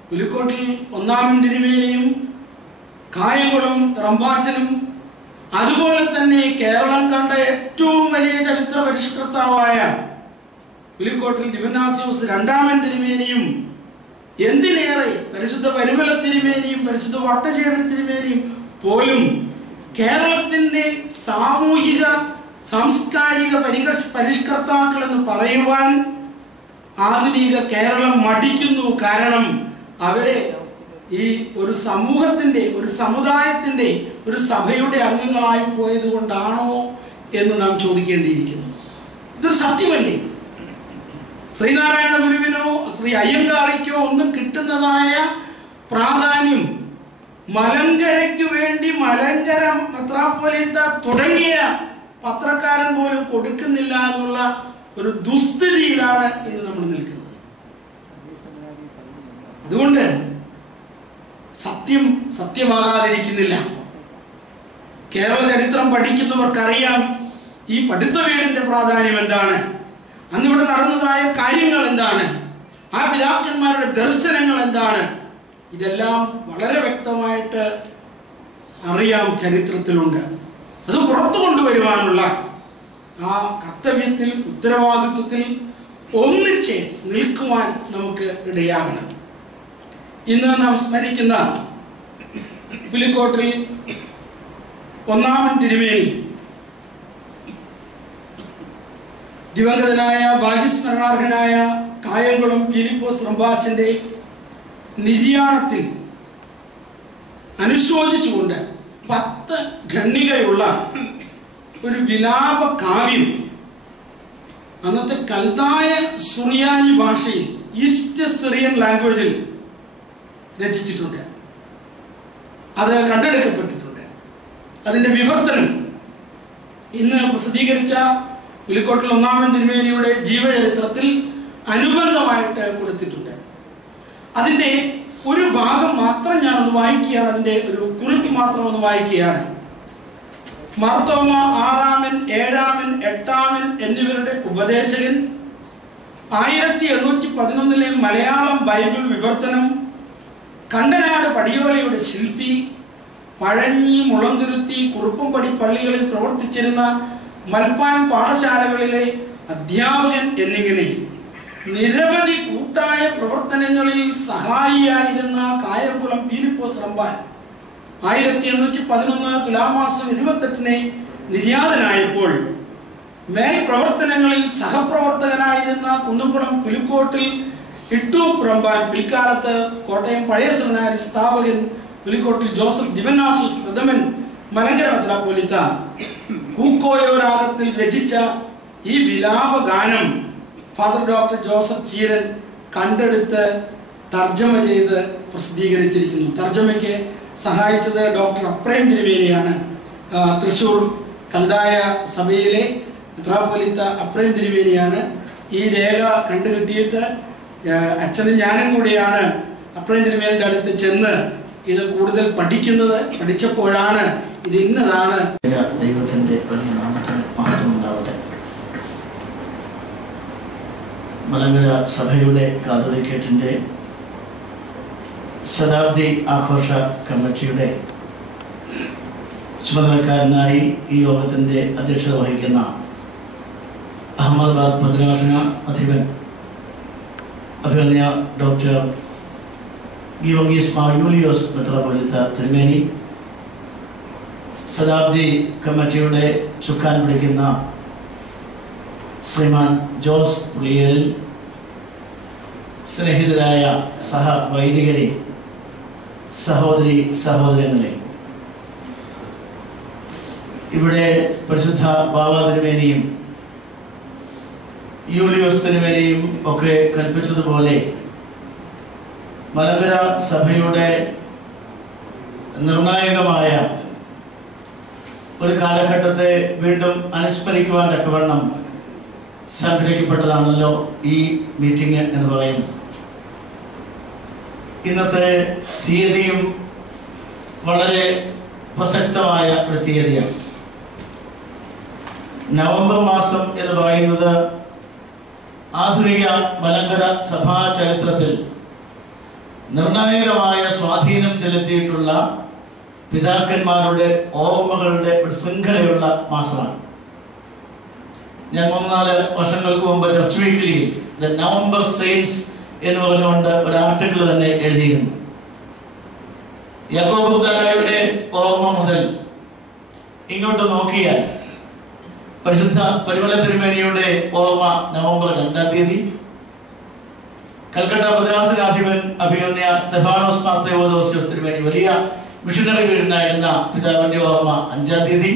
പുലിക്കോട്ടിൽ ഒന്നാമൻ തിരുമേനിയും കായംകുളം റമ്പാച്ചനും അതുപോലെ തന്നെ കേരളം കണ്ട ഏറ്റവും വലിയ ചരിത്ര പരിഷ്കർത്താവായ പുലിക്കോട്ടിൽ ദിവനാസ്യോസ് രണ്ടാമൻ തിരുമേനിയും എന്തിനേറെ പരിശുദ്ധ പരിമല തിരുമേനിയും പരിശുദ്ധ വട്ടശ്ശേരി തിരുമേനിയും പോലും കേരളത്തിന്റെ സാമൂഹിക സാംസ്കാരിക പരിഷ്കർത്താക്കൾ എന്ന് പറയുവാൻ ആധുനിക കേരളം മടിക്കുന്നു. കാരണം അവരെ ഈ ഒരു സമൂഹത്തിന്റെ, ഒരു സമുദായത്തിന്റെ, ഒരു സഭയുടെ അംഗങ്ങളായി പോയത് കൊണ്ടാണോ എന്ന് നാം ചോദിക്കേണ്ടിയിരിക്കുന്നു. ഇതൊരു സത്യമല്ലേ? ശ്രീനാരായണ ഗുരുവിനോ ശ്രീ അയ്യങ്കാളിക്കോ ഒന്നും കിട്ടുന്നതായ പ്രാധാന്യം മലങ്കരയ്ക്ക് വേണ്ടി മലങ്കര മെത്രാപ്പൊലീത്ത തുടങ്ങിയ പത്രക്കാരൻ പോലും കൊടുക്കുന്നില്ല എന്നുള്ള ഒരു ദുസ്ഥിതിയിലാണ് ഇന്ന് നമ്മൾ നിൽക്കുന്നത്. അതുകൊണ്ട് സത്യം സത്യമാകാതിരിക്കുന്നില്ല. കേരള ചരിത്രം പഠിക്കുന്നവർക്കറിയാം ഈ പഠിത്ത വീടിന്റെ പ്രാധാന്യം എന്താണ്, അന്നിവിടെ നടന്നതായ കാര്യങ്ങൾ എന്താണ്, ആ പിതാക്കന്മാരുടെ ദർശനങ്ങൾ എന്താണ്. ഇതെല്ലാം വളരെ വ്യക്തമായിട്ട് അറിയാം, ചരിത്രത്തിലുണ്ട്. അത് പുറത്തു കൊണ്ടുവരുവാനുള്ള ആ കർത്തവ്യത്തിൽ, ഉത്തരവാദിത്വത്തിൽ ഒന്നിച്ച് നിൽക്കുവാൻ നമുക്ക് ഇടയാകണം. ഇന്ന് നാം സ്മരിക്കുന്ന പുലിക്കോട്ടിൽ ഒന്നാമൻ തിരുമേനി ദിവംഗതനായ ഭാഗ്യസ്മരണാർഹനായ കായംകുളം ഫിലിപ്പോസ് റമ്പാച്ചന്റെ നിര്യാണത്തിൽ അനുശോചിച്ചുകൊണ്ട് 10 ഖണ്ഡികയുള്ള ഒരു വിലാപ കാവ്യം അന്നത്തെ കൽദായ സുറിയാനി ഭാഷയിൽ, ഈസ്റ്റ് സിറിയൻ ലാംഗ്വേജിൽ രചിച്ചിട്ടുണ്ട്. അത് കണ്ടെടുക്കപ്പെട്ടിട്ടുണ്ട്. അതിന്റെ വിവർത്തനം ഇന്ന് പ്രസിദ്ധീകരിച്ച പുലിക്കോട്ടിൽ ഒന്നാമൻ തിരുമേനിയുടെ ജീവചരിത്രത്തിൽ അനുബന്ധമായിട്ട് കൊടുത്തിട്ടുണ്ട്. അതിന്റെ ഒരു ഭാഗം മാത്രം ഞാനൊന്ന് വായിക്കുകയാണ്. അതിന്റെ ഒരു കുറിപ്പ് മാത്രം ഒന്ന് വായിക്കുകയാണ്. മാർത്തോമ 6-ാമൻ, 7-ാമൻ, 8-ാമൻ എന്നിവരുടെ ഉപദേശകൻ, 1811 മലയാളം ബൈബിൾ വിവർത്തനം, കണ്ടനാട് പടിയോലയുടെ ശില്പി, പഴഞ്ഞി, മുളന്തുരുത്തി, കുറുപ്പംപടി പള്ളികളിൽ പ്രവർത്തിച്ചിരുന്ന മൽപ്പാൻ പാഠശാലകളിലെ അധ്യാപകൻ എന്നിങ്ങനെ നിരവധി കൂട്ടായ പ്രവർത്തനങ്ങളിൽ സഹായിയായിരുന്ന കായംകുളം ഫിലിപ്പോസ് റമ്പാൻ 1811 തുലാമാസം 28 നിര്യാതനായപ്പോൾ മേൽ പ്രവർത്തനങ്ങളിൽ സഹപ്രവർത്തകനായിരുന്ന കുന്നംകുളം പുലിക്കോട്ടിൽ ഇട്ടൂപ്പ് റമ്പാൻ, പിൽക്കാലത്ത് കോട്ടയം പഴയ സെമിനാരി സ്ഥാപകൻ പുലിക്കോട്ടിൽ ജോസഫ് ദിവനാസ്യോസ് പ്രഥമൻ, മലങ്കര മെത്രാപ്പൊലീത്ത കൂക്കോയോ രാഗത്തിൽ രചിച്ച ഈ വിലാപ ഗാനം ഫാദർ ഡോക്ടർ ജോസഫ് ചീരൻ കണ്ടെടുത്ത് തർജ്ജമ ചെയ്ത് പ്രസിദ്ധീകരിച്ചിരിക്കുന്നു. തർജ്ജമയ്ക്ക് സഹായിച്ചത് ഡോക്ടർ അപ്രേം തിരുമേനിയാണ്. തൃശ്ശൂർ കൽദായ സഭയിലെ മെത്രാപ്പൊലീത്ത അപ്രേം തിരുമേനിയാണ്. ഈ രേഖ കണ്ടുകിട്ടിയിട്ട് അച്ഛനും ഞാനും കൂടിയാണ് അപ്രേം തിരുമേനിയുടെ അടുത്ത് ചെന്ന് ഇത് കൂടുതൽ പഠിച്ചപ്പോഴാണ് ഇത് ഇന്നതാണ്. ദൈവത്തിന്റെ വലിയ നാമത്തിന് മഹത്വം ഉണ്ടാവട്ടെ. മലങ്കര സഭയുടെ കാതോലിക്കേറ്റിന്റെ ശതാബ്ദി ആഘോഷ കമ്മിറ്റിയുടെ ചുമതലക്കാരനായി ഈ യോഗത്തിന്റെ അധ്യക്ഷത വഹിക്കുന്ന അഹമ്മദാബാദ് ഭദ്രാസന അധിപൻ അഭിനന്ദ ഡോക്ടർ ഗീവർഗീസ് മാർ യൂലിയോസ് മെത്രാപ്പൊലീത്ത തിരുമേനി, ശതാബ്ദി കമ്മിറ്റിയുടെ ചുക്കാൻ പിടിക്കുന്ന ശ്രീമാൻ ജോസ് പുളിയേൽ, സ്നേഹിതരായ സഹവൈദികരെ, സഹോദരി സഹോദരങ്ങളെ, ഇവിടെ പരിശുദ്ധ ബാബ തിരുമേനിയും യൂലിയോസ് തിരുമേനിയും ഒക്കെ കൽപ്പിച്ചതുപോലെ മലങ്കര സഭയുടെ നിർണായകമായ ഒരു കാലഘട്ടത്തെ വീണ്ടും അനുസ്മരിക്കുവാൻ തക്കവണ്ണം സംഘടിക്കപ്പെട്ടതാണല്ലോ ഈ മീറ്റിംഗ് എന്ന് പറയുന്നത്. ഇന്നത്തെ തീയതിയും വളരെ പ്രസക്തമായ ഒരു തീയതിയാണ്. നവംബർ മാസം എന്ന് പറയുന്നത് ആധുനിക മലങ്കര സഭാ ചരിത്രത്തിൽ നിർണായകമായ സ്വാധീനം ചെലുത്തിയിട്ടുള്ള പിതാക്കന്മാരുടെ ഓർമ്മകളുടെ ഒരു ശൃംഖലയുള്ള മാസമാണ്. ഞാൻ 3-4 വർഷങ്ങൾക്ക് മുമ്പ് ചർച്ച് വീക്കിലിൽ ദ നവംബർ സെയിൻസ് എന്ന് പറഞ്ഞുകൊണ്ട് ഒരു ആർട്ടിക്കിൾ തന്നെ എഴുതിയിരുന്നു. യാക്കോബ് ദാനയുടെ ഓർമ്മ മുതൽ ഇങ്ങോട്ട് നോക്കിയാൽ പരിശുദ്ധ പരിമല തിരുമേനിയുടെ ഓർമ്മ നവംബർ 2-ാം തീയതി, കൽക്കട്ട മദ്രാസിലാധിപൻ അഭിമന്യ സ്തെഫാനോസ് മാർ തെയോദോസിയോസ് തിരുമേനി വലിയ മിഷനറി വീരനായിരുന്ന പിതാവിന്റെ ഓർമ്മ 5-ാം തീയതി,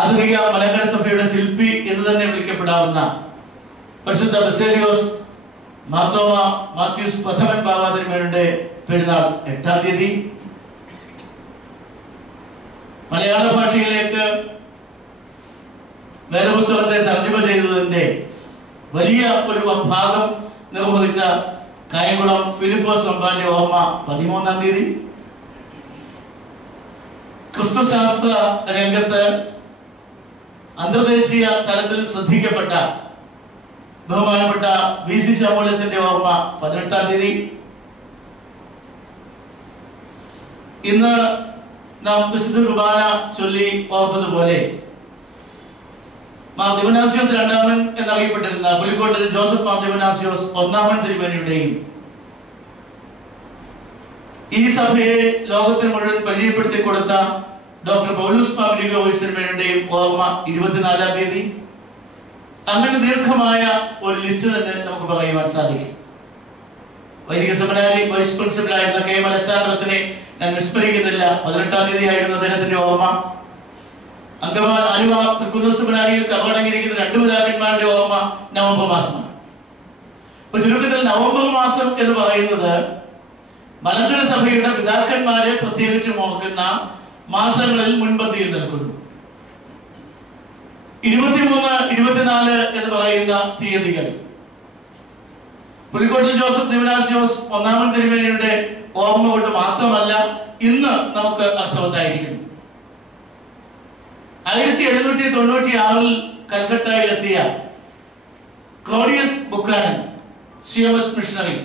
ആധുനിക മലങ്കര സഭയുടെ ശില്പി എന്ന് തന്നെ വിളിക്കപ്പെടാവുന്ന പരിശുദ്ധ ബസേലിയോസ് മാർത്തോമ മാത്യൂസ് പ്രഥമൻ ബാബ തിരുമേനിയുടെ പെരുന്നാൾ 8-ാം തീയതി, മലയാള ഭാഷയിലേക്ക് വേദപുസ്തകത്തെ തർജ്ജമ ചെയ്തതിന്റെ വലിയ ഒരു ഭാഗം നിർവഹിച്ച കായംകുളം ഫിലിപ്പോസ് റമ്പാന്റെ ഓർമ്മ 13-ാം തീയതി, ക്രിസ്തുശാസ്ത്ര രംഗത്ത് അന്തർദേശീയ തലത്തിൽ ശ്രദ്ധിക്കപ്പെട്ട ബഹുമാനപ്പെട്ട VC ശാമുലച്ചന്റെ ഓർമ്മ 18-ാം തീയതി. ഇന്ന് നാം വിശുദ്ധ കുർബാന ചൊല്ലി ഓർത്തതുപോലെ മാർ ദിവനാസിയോസ് 2-ാമൻ എന്നറിയപ്പെട്ടിരുന്ന പുലിക്കോട്ടിൽ ജോസഫ് മാർ ദിവനാസിയോസ് 1-ാമൻ തിരുമേനിയുടെയും ഈ സഭയെ ലോകത്തിന് മുഴുവൻ പരിചയപ്പെടുത്തി കൊടുത്ത ഡോക്ടർ പൗലൂസ് മാർ ഗ്രിഗോറിയോസ് തിരുമേനിയുടെയും ഓർമ്മ 24-ാം തീയതി. അങ്ങനെ ദീർഘമായ ഒരു ലിസ്റ്റ് തന്നെ നമുക്ക് പറയുവാൻ സാധിക്കും. വൈദിക സെമിനാരി വൈസ് പ്രിൻസിപ്പൽ ആയിരുന്ന KM അലക്സാണ്ടറസിനെ ഞാൻ വിസ്മരിക്കുന്നില്ല. 18-ാം തീയതി ആയിരുന്നു അദ്ദേഹത്തിന്റെ ഓർമ്മ. അങ്കമാൻ ആലുവ തൃക്കുന്നൂർ സെമിനാരിയിൽ കവറടങ്ങിയിരിക്കുന്ന 2 പിതാക്കന്മാരുടെ ഓർമ്മ നവംബർ മാസമാണ്. അപ്പൊ ചുരുക്കത്തിൽ നവംബർ മാസം എന്ന് പറയുന്നത് മലങ്കര സഭയുടെ പിതാക്കന്മാരെ പ്രത്യേകിച്ച് ഓർക്കുന്ന മാസങ്ങളിൽ മുൻപന്തിയിൽ നിൽക്കുന്നു. 23, 24 എന്ന് പറയുന്ന തീയതികൾ പുലിക്കോട്ടിൽ ജോസഫ് ദിവനാസിയോസ് 1-ാമൻ തിരുമേനിയുടെ ഓർമ്മ കൊണ്ട് മാത്രമല്ല ഇന്ന് നമുക്ക് അർത്ഥവത്തായിരിക്കുന്നു. 1796 കൽക്കട്ടയിലെത്തിയ ക്ലോഡിയസ് ബുക്കാനൻ CMS മിഷണറി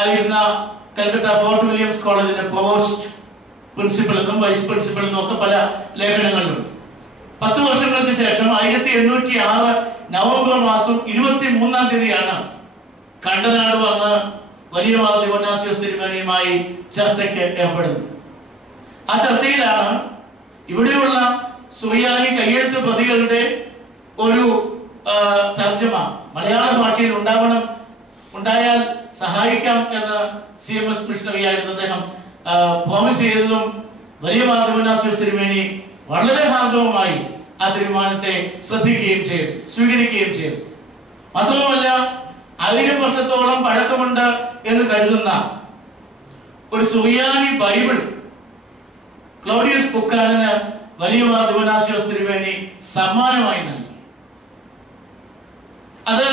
ആയിരുന്ന കൽക്കട്ട ഫോർട്ട് വില്യംസ് കോളേജിന്റെ പ്രൊവോസ്റ്റ് പ്രിൻസിപ്പൽ എന്നും വൈസ് പ്രിൻസിപ്പൽ എന്നും ഒക്കെ പല ലേഖനങ്ങളിലുണ്ട്. 10 വർഷങ്ങൾക്ക് ശേഷം 1806 നവംബർ മാസം 23-ാം തീയതിയാണ് കണ്ടനാട് വന്ന് വലിയ മാർ ദിവനാസിയോസ് തിരുമേനിയുമായി ചർച്ചയ്ക്ക് ഏർപ്പെടുന്നത്. ആ ചർച്ചയിലാണ് ഇവിടെയുള്ള സുറിയാനി കയ്യെഴുത്ത് പ്രതികളുടെ ഒരു തർജ്ജമ മലയാള ഭാഷയിൽ ഉണ്ടായാൽ സഹായിക്കാം എന്ന് CMS മിഷണറി ആയിരുന്ന അദ്ദേഹം പ്രോമിസ് ചെയ്തതും വലിയ മാർ ദിവനാസിയോസ് തിരുമേനി വളരെ ഹാർദവമായി ആ തീരുമാനത്തെ ശ്രദ്ധിക്കുകയും ചെയ്തു, സ്വീകരിക്കുകയും ചെയ്തു. മാത്രവുമല്ല 1000 വർഷത്തോളം പഴക്കമുണ്ട് എന്ന് കരുതുന്ന ഒരു സുറിയാനി ബൈബിൾ ക്ലോഡിയസ് ബുക്കാനന് വലിയ മാർ ദിവനാസിയോസ് തിരുമേനി സമ്മാനമായി നൽകി. അത്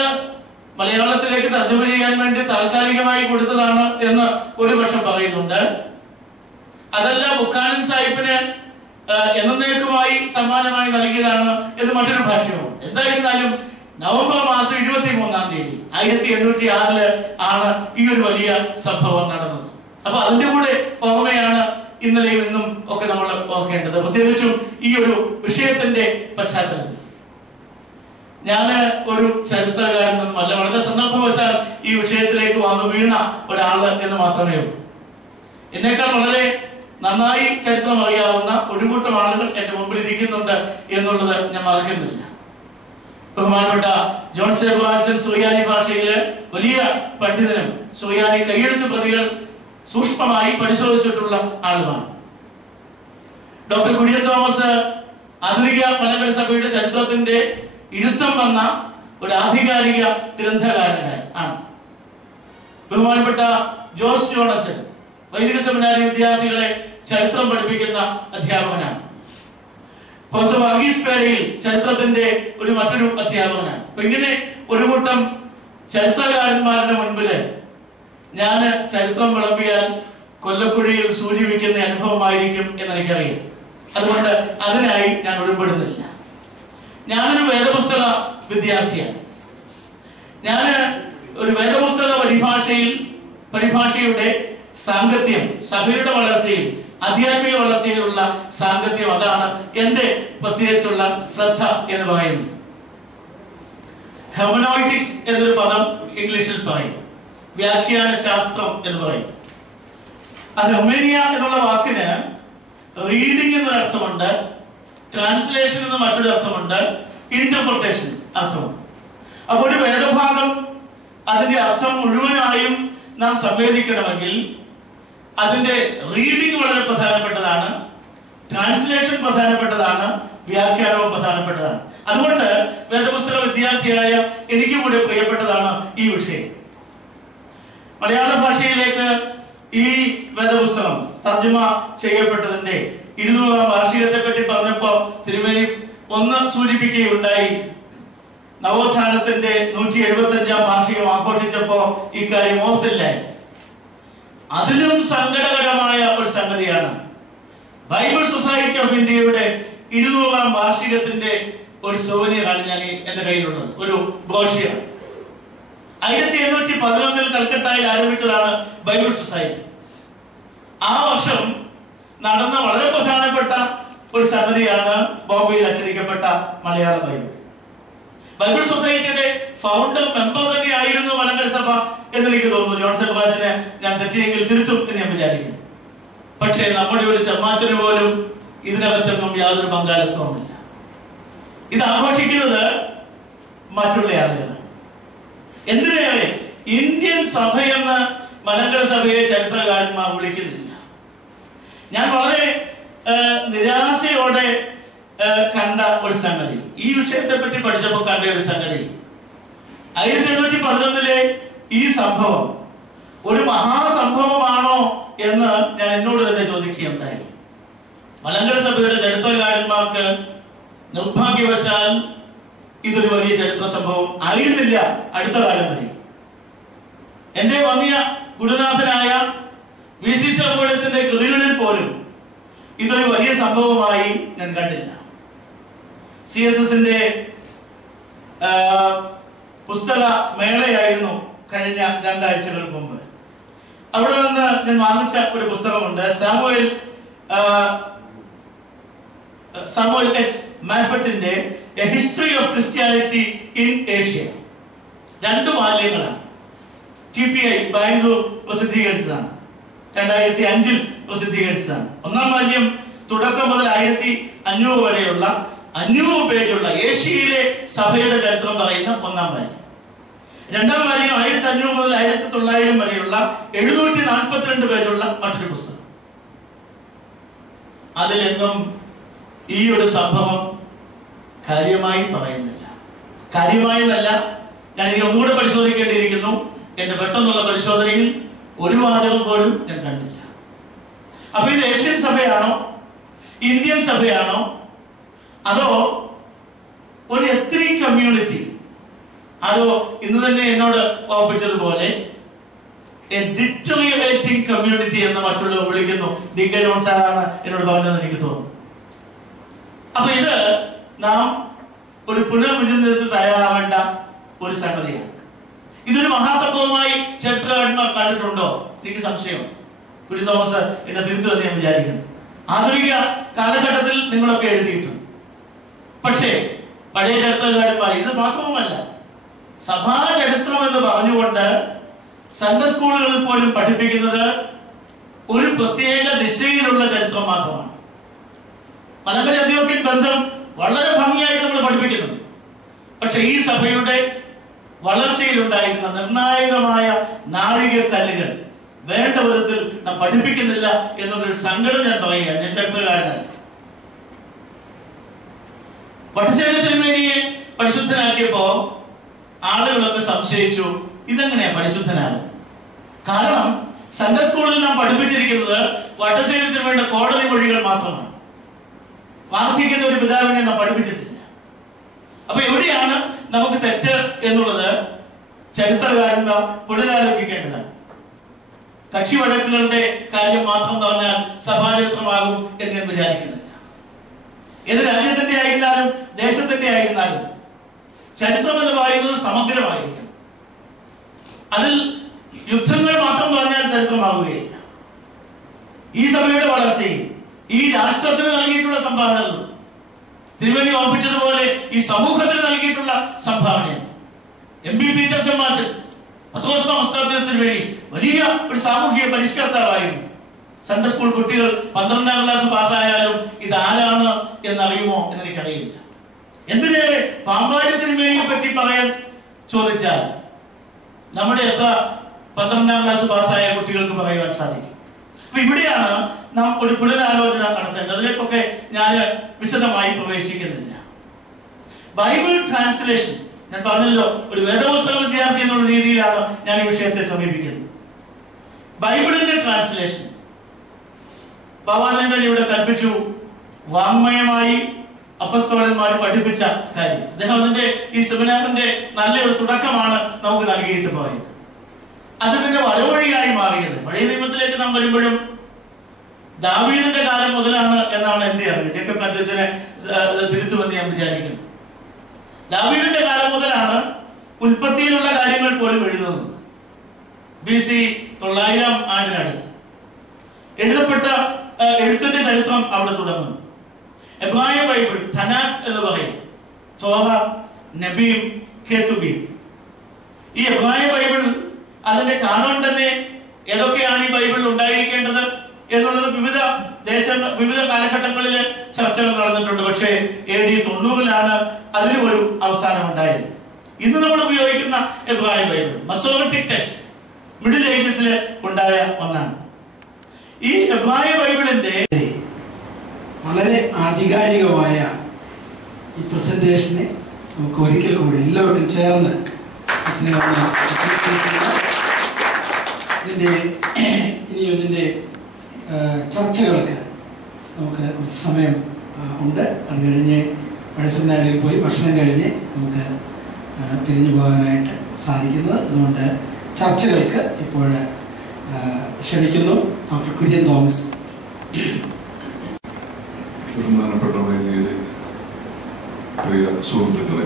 മലയാളത്തിലേക്ക് തർജ്ജമ ചെയ്യാൻ വേണ്ടി താൽക്കാലികമായി കൊടുത്തതാണ് എന്ന് ഒരു പക്ഷം പറയുന്നുണ്ട്. അതല്ല, ബുക്കാനൻ സാഹിബിന് എന്നേക്കുമായി സമ്മാനമായി നൽകിയതാണ് എന്ന് മറ്റൊരു ഭാഷ്യവും. എന്തായിരുന്നാലും നവംബർ മാസം 23-ാം തീയതി 1806 ആണ് ഈ ഒരു വലിയ സംഭവം നടന്നത്. അപ്പൊ അതിന്റെ കൂടെ ഓർമ്മയാണ് ഇന്നലെയും ഇന്നും ഒക്കെ നമ്മൾ ഓർക്കേണ്ടത്, പ്രത്യേകിച്ചും ഈ ഒരു വിഷയത്തിന്റെ പശ്ചാത്തലത്തിൽ. ഞാൻ ഒരു ചരിത്രകാരനൊന്നുമല്ല, വളരെ സന്ദർഭവശാൽ ഈ വിഷയത്തിലേക്ക് വന്നു വീണ ഒരാള് എന്ന് മാത്രമേ ഉള്ളൂ. എന്നേക്കാൾ വളരെ നന്നായി ചരിത്രം അറിയാവുന്ന ഒരു കൂട്ടം ആളുകൾ എന്റെ മുമ്പിൽ ഇരിക്കുന്നുണ്ട് എന്നുള്ളത് ഞാൻ മറക്കുന്നില്ല. ബഹുമാനപ്പെട്ട ജോൺ സേബാസ്റ്റ്യൻ സുറിയാനി ഭാഷയിലെ വലിയ പണ്ഡിതനും സുറിയാനി കൈയെഴുത്ത് പ്രതികൾ സൂക്ഷ്മമായി പരിശോധിച്ചിട്ടുള്ള ആളുമാണ്. ഡോക്ടർ കുര്യൻ തോമസ് ആധുനിക മലങ്കര സഭയുടെ ചരിത്രത്തിന്റെ ഇരുത്തം വന്ന ഒരു ആധികാരിക ഗ്രന്ഥകാരനാണ് ആണ്. ബഹുമാനപ്പെട്ട ജോസ് ജോണസൻ വൈദിക സെമിനാരി വിദ്യാർത്ഥികളെ ചരിത്രം പഠിപ്പിക്കുന്ന അധ്യാപകനാണ്. പ്രൊഫസർ വർഗീസ് പേരയിൽ ചരിത്രത്തിന്റെ മറ്റൊരു അധ്യാപകനാണ്. അപ്പൊ ഇങ്ങനെ ഒരു കൂട്ടം ചരിത്രകാരന്മാരുടെ മുൻപില് ഞാൻ ചരിത്രം വിളമ്പിയാൽ കൊല്ലക്കുഴിയിൽ സൂചിപ്പിക്കുന്ന അനുഭവമായിരിക്കും എന്നെനിക്കറിയാം. അതുകൊണ്ട് അതിനായി ഞാൻ ഉൾപ്പെടുന്നില്ല. ഞാനൊരു വേദപുസ്തക വിദ്യാർത്ഥിയാണ്. ഞാൻ ഒരു വേദപുസ്തക പരിഭാഷയുടെ സാങ്കത്യം, സഭയുടെ വളർച്ചയിൽ, ആധ്യാത്മിക വളർച്ചയിലുള്ള സാങ്കത്യം, അതാണ് എന്റെ പ്രത്യേകിച്ചുള്ള ശ്രദ്ധ എന്ന് പറയുന്നത്. ഹെർമനോയ്റ്റിക്സ് എന്നൊരു പദം ഇംഗ്ലീഷിൽ പറയും, വ്യാഖ്യാന ശാസ്ത്രം എന്ന് പറയും. ആ ഹെർമേനിയ എന്നുള്ള വാക്കിന് റീഡിംഗ് എന്നൊരു അർത്ഥമുണ്ട്, ട്രാൻസ്ലേഷൻ എന്ന് മറ്റൊരു അർത്ഥമുണ്ട്, ഇന്റർപ്രിട്ടേഷൻ അർത്ഥമുണ്ട്. അപ്പോൾ ഒരു വേദഭാഗം അതിന്റെ അർത്ഥം മുഴുവനായും നാം സംവേദിക്കണമെങ്കിൽ അതിന്റെ റീഡിംഗ് വളരെ പ്രധാനപ്പെട്ടതാണ്, ട്രാൻസ്ലേഷൻ പ്രധാനപ്പെട്ടതാണ്, വ്യാഖ്യാനവും പ്രധാനപ്പെട്ടതാണ്. അതുകൊണ്ട് വേദപുസ്തക വിദ്യാർത്ഥിയായ എനിക്ക് കൂടെ പ്രിയപ്പെട്ടതാണ് ഈ വിഷയം. മലയാള ഭാഷയിലേക്ക് ഈ വേദപുസ്തകം തർജ്ജമ ചെയ്യപ്പെട്ടതിന്റെ 200ാം വാർഷികത്തെ പറ്റി പറഞ്ഞപ്പോ തിരുമേനി ഒന്ന് സൂചിപ്പിക്കുകയുണ്ടായി. നവോത്ഥാനത്തിന്റെ 175ാം വാർഷികം ആഘോഷിച്ചപ്പോ ഇക്കാര്യം ഓർത്തില്ലായി. അതിലും സങ്കടകരമായ ഒരു സംഗതിയാണ് ബൈബിൾ സൊസൈറ്റി ഓഫ് ഇന്ത്യയുടെ 200ാം വാർഷികത്തിന്റെ ഒരു സോവനിയറാണ് ഞാൻ എന്റെ കയ്യിലുള്ളത്, ഒരു ബ്രോഷ്യർ. 1811 കൽക്കട്ടയിൽ ആരംഭിച്ചതാണ് ബൈബിൾ സൊസൈറ്റി. ആ വർഷം നടന്ന വളരെ പ്രധാനപ്പെട്ട ഒരു സംഗതിയാണ് ബോംബെയിൽ അച്ചടിക്കപ്പെട്ട മലയാള ബൈബിൾ. ബൈബിൾ സൊസൈറ്റിയുടെ ഫൗണ്ടർ മെമ്പർ തന്നെ ആയിരുന്നു മലങ്കര സഭ എന്നെനിക്ക് തോന്നുന്നു. ജോൺ സെബാസ്റ്റ്യനെ ഞാൻ തെറ്റിയെങ്കിൽ തിരുത്തും എന്ന് ഞാൻ വിചാരിക്കുന്നു. പക്ഷേ നമ്മുടെ ഒരു ചെമ്മാച്ചന് പോലും ഇതിനകത്തൊന്നും യാതൊരു പങ്കാളിത്തവുമില്ല. ഇത് ആഘോഷിക്കുന്നത് മറ്റുള്ള ആളുകളാണ്. എന്തിനേറെ ഇന്ത്യൻ സഭയെന്ന് മലങ്കര സഭയെ ചരിത്രകാരന്മാർ വിളിക്കുന്നില്ല. ഞാൻ വളരെ നിരാശയോടെ കണ്ട ഒരു സംഗതി, ഈ വിഷയത്തെ പറ്റി പഠിച്ചപ്പോൾ കണ്ട ഒരു സംഗതി, 1811 ഈ സംഭവം ഒരു മഹാസംഭവമാണോ എന്ന് ഞാൻ എന്നോട് തന്നെ ചോദിക്കുകയുണ്ടായി. മലങ്കര സഭയുടെ ചരിത്രകാരന്മാർക്ക് നിർഭാഗ്യവശാൽ ഇതൊരു വലിയ ചരിത്ര സംഭവം ആയിരുന്നില്ല അടുത്ത കാലം വരെ. എന്റെ വന്നിയ ഗുരുനാഥനായ VC സർവോളത്തിന്റെ കൃതികളിൽ പോലും ഇതൊരു വലിയ സംഭവമായി ഞാൻ കണ്ടില്ല. CSSന്റെ പുസ്തക മേളയായിരുന്നു കഴിഞ്ഞ 2 ആഴ്ചകൾക്ക് മുമ്പ്. അവിടെ നിന്ന് ഞാൻ വാങ്ങിച്ച ഒരു പുസ്തകമുണ്ട്, സാമുവൽ H. മാഫറ്റിന്റെ a history of Christianity in Asia. 2 വാല്യങ്ങളാണ്. TPI ബാംഗ്ലൂർ പ്രസിദ്ധീകരിച്ചതാണ്, 2005 പ്രസിദ്ധീകരിച്ചതാണ്. 1ാം വാല്യം തുടക്കം മുതൽ 1500 വരെയുള്ള 500 പേജുള്ള ഏഷ്യയിലെ സഭയുടെ ചരിത്രം പറയുന്ന 1ാം വാല്യം. 2ാം വാല്യം 1500 മുതൽ 1900 വരെയുള്ള 742 പേജുള്ള മറ്റൊരു പുസ്തകം. അതിലെങ്ങും ഈ ഒരു സംഭവം കാര്യമായി പറയുന്നില്ല. കാര്യമായെന്നല്ല, ഞാൻ ഇനി ഒന്നുകൂടെ പരിശോധിക്കേണ്ടിയിരിക്കുന്നു. എന്റെ പെട്ടെന്നുള്ള പരിശോധനയിൽ ഒരു വാചകം പോലും ഞാൻ കണ്ടില്ല. അപ്പൊ ഇത് ഏഷ്യൻ സഭയാണോ, ഇന്ത്യൻ സഭയാണോ, അതോ ഒരു എത്നിക് കമ്മ്യൂണിറ്റി, അതോ ഇന്ന് തന്നെ എന്നോട് ഓർപ്പിച്ചതുപോലെ എ ഡിറ്ററേറ്റിംഗ് കമ്മ്യൂണിറ്റി എന്ന് മറ്റുള്ളവർ വിളിക്കുന്നു. DK ജോൺ സാറാണ് എന്നോട് പറഞ്ഞതെന്ന് എനിക്ക് തോന്നുന്നു. അപ്പൊ ഇത് നാം ഒരു പുനർവിചിന്തനത്തിന് തയ്യാറാവേണ്ട ഒരു സംഗതിയാണ്. ഇതൊരു മഹാസംഭവമായി ചരിത്രകാരന്മാർ കണ്ടിട്ടുണ്ടോ? എനിക്ക് സംശയം. കുര്യൻ തോമസ് എന്നെ തിരുത്തുമെന്ന് ഞാൻ വിചാരിക്കുന്നു. ആധുനിക കാലഘട്ടത്തിൽ നിങ്ങളൊക്കെ എഴുതിയിട്ടുണ്ട്. പക്ഷേ പഴയ ചരിത്രകാരന്മാർ. ഇത് മാത്രവുമല്ല, സഭാ ചരിത്രം എന്ന് പറഞ്ഞുകൊണ്ട് സൺഡേ സ്കൂളുകളിൽ പോലും പഠിപ്പിക്കുന്നത് ഒരു പ്രത്യേക ദിശയിലുള്ള ചരിത്രം മാത്രമാണ്. മലങ്കര അന്ത്യോക്യൻ ബന്ധം വളരെ ഭംഗിയായിട്ട് നമ്മൾ പഠിപ്പിക്കുന്നു. പക്ഷെ ഈ സഭയുടെ വളർച്ചയിലുണ്ടായിരുന്ന നിർണായകമായ നാഴികക്കല്ലുകൾ വേണ്ട വിധത്തിൽ നാം പഠിപ്പിക്കുന്നില്ല എന്നുള്ളൊരു സങ്കടം ഞാൻ പറയുകയാണ്. ഞാൻ ചരിത്രകാരനല്ല. വട്ടശ്ശേരി തിരുമേനിയെ പരിശുദ്ധനാക്കിയപ്പോ ആളുകളൊക്കെ സംശയിച്ചു, ഇതെങ്ങനെയാ പരിശുദ്ധനാകുന്നത്? കാരണം സൺഡേ സ്കൂളിൽ നാം പഠിപ്പിച്ചിരിക്കുന്നത് വട്ടശ്ശേരി തിരുമേനിയുടെ കോടതി മൊഴികൾ മാത്രമാണ്. പ്രാർത്ഥിക്കുന്ന ഒരു പിതാവിനെ നാം പഠിപ്പിച്ചിട്ടില്ല. അപ്പൊ എവിടെയാണ് നമുക്ക് തെറ്റ് എന്നുള്ളത് ചരിത്രകാരന്മാർ പുനരാലോചിക്കേണ്ടതാണ്. കക്ഷി വഴക്കുകളുടെ കാര്യം മാത്രം പറഞ്ഞാൽ സഭാചരിത്രമാകും എന്ന് ഞാൻ വിചാരിക്കുന്നില്ല. ഏത് രാജ്യത്തിന്റെ ആയിരുന്നാലും ദേശത്തിന്റെ ആയിരുന്നാലും ചരിത്രം എന്ന് പറയുന്നത് സമഗ്രമായിരിക്കണം. അതിൽ യുദ്ധങ്ങൾ മാത്രം പറഞ്ഞാൽ ചരിത്രമാവുകയില്ല. ഈ സഭയുടെ വളർച്ചയിൽ ഈ രാഷ്ട്രത്തിന് നൽകിയിട്ടുള്ള സംഭാവനകൾ തിരുവനി ഓർപ്പിച്ചതുപോലെ ഈ സമൂഹത്തിന് നൽകിയിട്ടുള്ള സംഭാവനയാണ്. MP പീറ്റർസൺ മാസ്റ്റർ പത്രോസ് മാസ്റ്റർ തിരുവനി വലിയ ഒരു സാമൂഹിക പരിഷ്കർത്താവായിരുന്നു. സൺഡേ സ്കൂൾ കുട്ടികൾ 12ാം ക്ലാസ് പാസ്സായാലും ഇതാരാണ് എന്നറിയുമോ എന്നെനിക്കറിയില്ല. എന്തിനേറെ പാമ്പാടി തിരുമേനിയെ പറ്റി പറയാൻ ചോദിച്ചാൽ നമ്മുടെ എത്ര 12ാം ക്ലാസ് പാസ്സായ കുട്ടികൾക്ക് പറയുവാൻ സാധിക്കും. അപ്പൊ ഇവിടെയാണ് നാം ഒരു പുനരാലോചന നടത്തേണ്ടത്. അതിലേക്കൊക്കെ ഞാൻ വിശദമായി പ്രവേശിക്കുന്നില്ല. ബൈബിൾ ട്രാൻസ്ലേഷൻ, ഞാൻ പറഞ്ഞല്ലോ, ഒരു വേദപുസ്തക വിദ്യാർത്ഥി എന്നുള്ള രീതിയിലാണ് ഞാൻ ഈ വിഷയത്തെ സമീപിക്കുന്നത്. ബൈബിളിന്റെ ട്രാൻസ്ലേഷൻ ബാബാനന്ദൻ ഇവിടെ കൽപ്പിച്ചു, വാങ്മയമായി അപ്പസ്തോലന്മാർ പഠിപ്പിച്ച കാര്യം. അദ്ദേഹം അതിന്റെ ഈ സെമിനാറിന്റെ നല്ലൊരു തുടക്കമാണ് നമുക്ക് നൽകിയിട്ട് പോയത്. അത് പിന്നെ വരവഴിയായി മാറിയത് പഴയ നിയമത്തിലേക്ക് നാം വരുമ്പോഴും ദാവീദിന്റെ കാലം മുതലാണ് എന്നാണ് എന്റെ അറിവ്. ജേക്കബ് മാത്യുവിനെ തിരുത്തുമെന്ന് ഞാൻ വിചാരിക്കുന്നു. ദാവീദിന്റെ കാലം മുതലാണ് ഉൽപ്പത്തിയിലുള്ള കാര്യങ്ങൾ പോലും എഴുതുന്നത്. BC 900 ആണ്ടിനടുത്ത് എഴുതപ്പെട്ട എഴുത്തിന്റെ ചരിത്രം അവിടെ തുടങ്ങുന്നു. എബ്രായ ബൈബിൾ തനാഖ് എന്ന് പറയും. തോറ, നബീം, കെതുബീം. ഈ എബ്രായ ബൈബിൾ അതിന്റെ കാനോൻ തന്നെ ഏതൊക്കെയാണ് ഈ ബൈബിളിൽ ഉണ്ടായിരിക്കേണ്ടത് എന്നുള്ളത് വിവിധ കാലഘട്ടങ്ങളിൽ ചർച്ചകൾ നടന്നിട്ടുണ്ട്. പക്ഷേ AD 90 അതിനും ഒരു അവസാനം ഉണ്ടായത്. ഇന്ന് നമ്മൾ ഉപയോഗിക്കുന്ന എബ്രായ ബൈബിൾ മസോറട്ടിക് ടെക്സ്റ്റ് മിഡിൽ ഏജസിൽ ഉണ്ടായ ഒന്നാണ്. ഈ എബ്രായ ബൈബിളിന്റെ വളരെ ആധികാരികമായ ഈ പ്രസന്റേഷനെ നമുക്ക് ഒരിക്കൽ കൂടി എല്ലാവർക്കും ചേർന്ന് ഇതിൻ്റെ ചർച്ചകൾക്ക് നമുക്ക് കുറച്ച് സമയം ഉണ്ട്. അത് കഴിഞ്ഞ് പഴസെമിനാരിൽ പോയി ഭക്ഷണം കഴിഞ്ഞ് നമുക്ക് പിരിഞ്ഞു പോകാനായിട്ട് സാധിക്കുന്നത്. അതുകൊണ്ട് ചർച്ചകൾക്ക് ഇപ്പോൾ ക്ഷണിക്കുന്നു ഡോക്ടർ കുര്യൻ തോമസ്. ബഹുമാനപ്പെട്ട വേദിയിലെ പ്രിയ സുഹൃത്തുക്കളെ,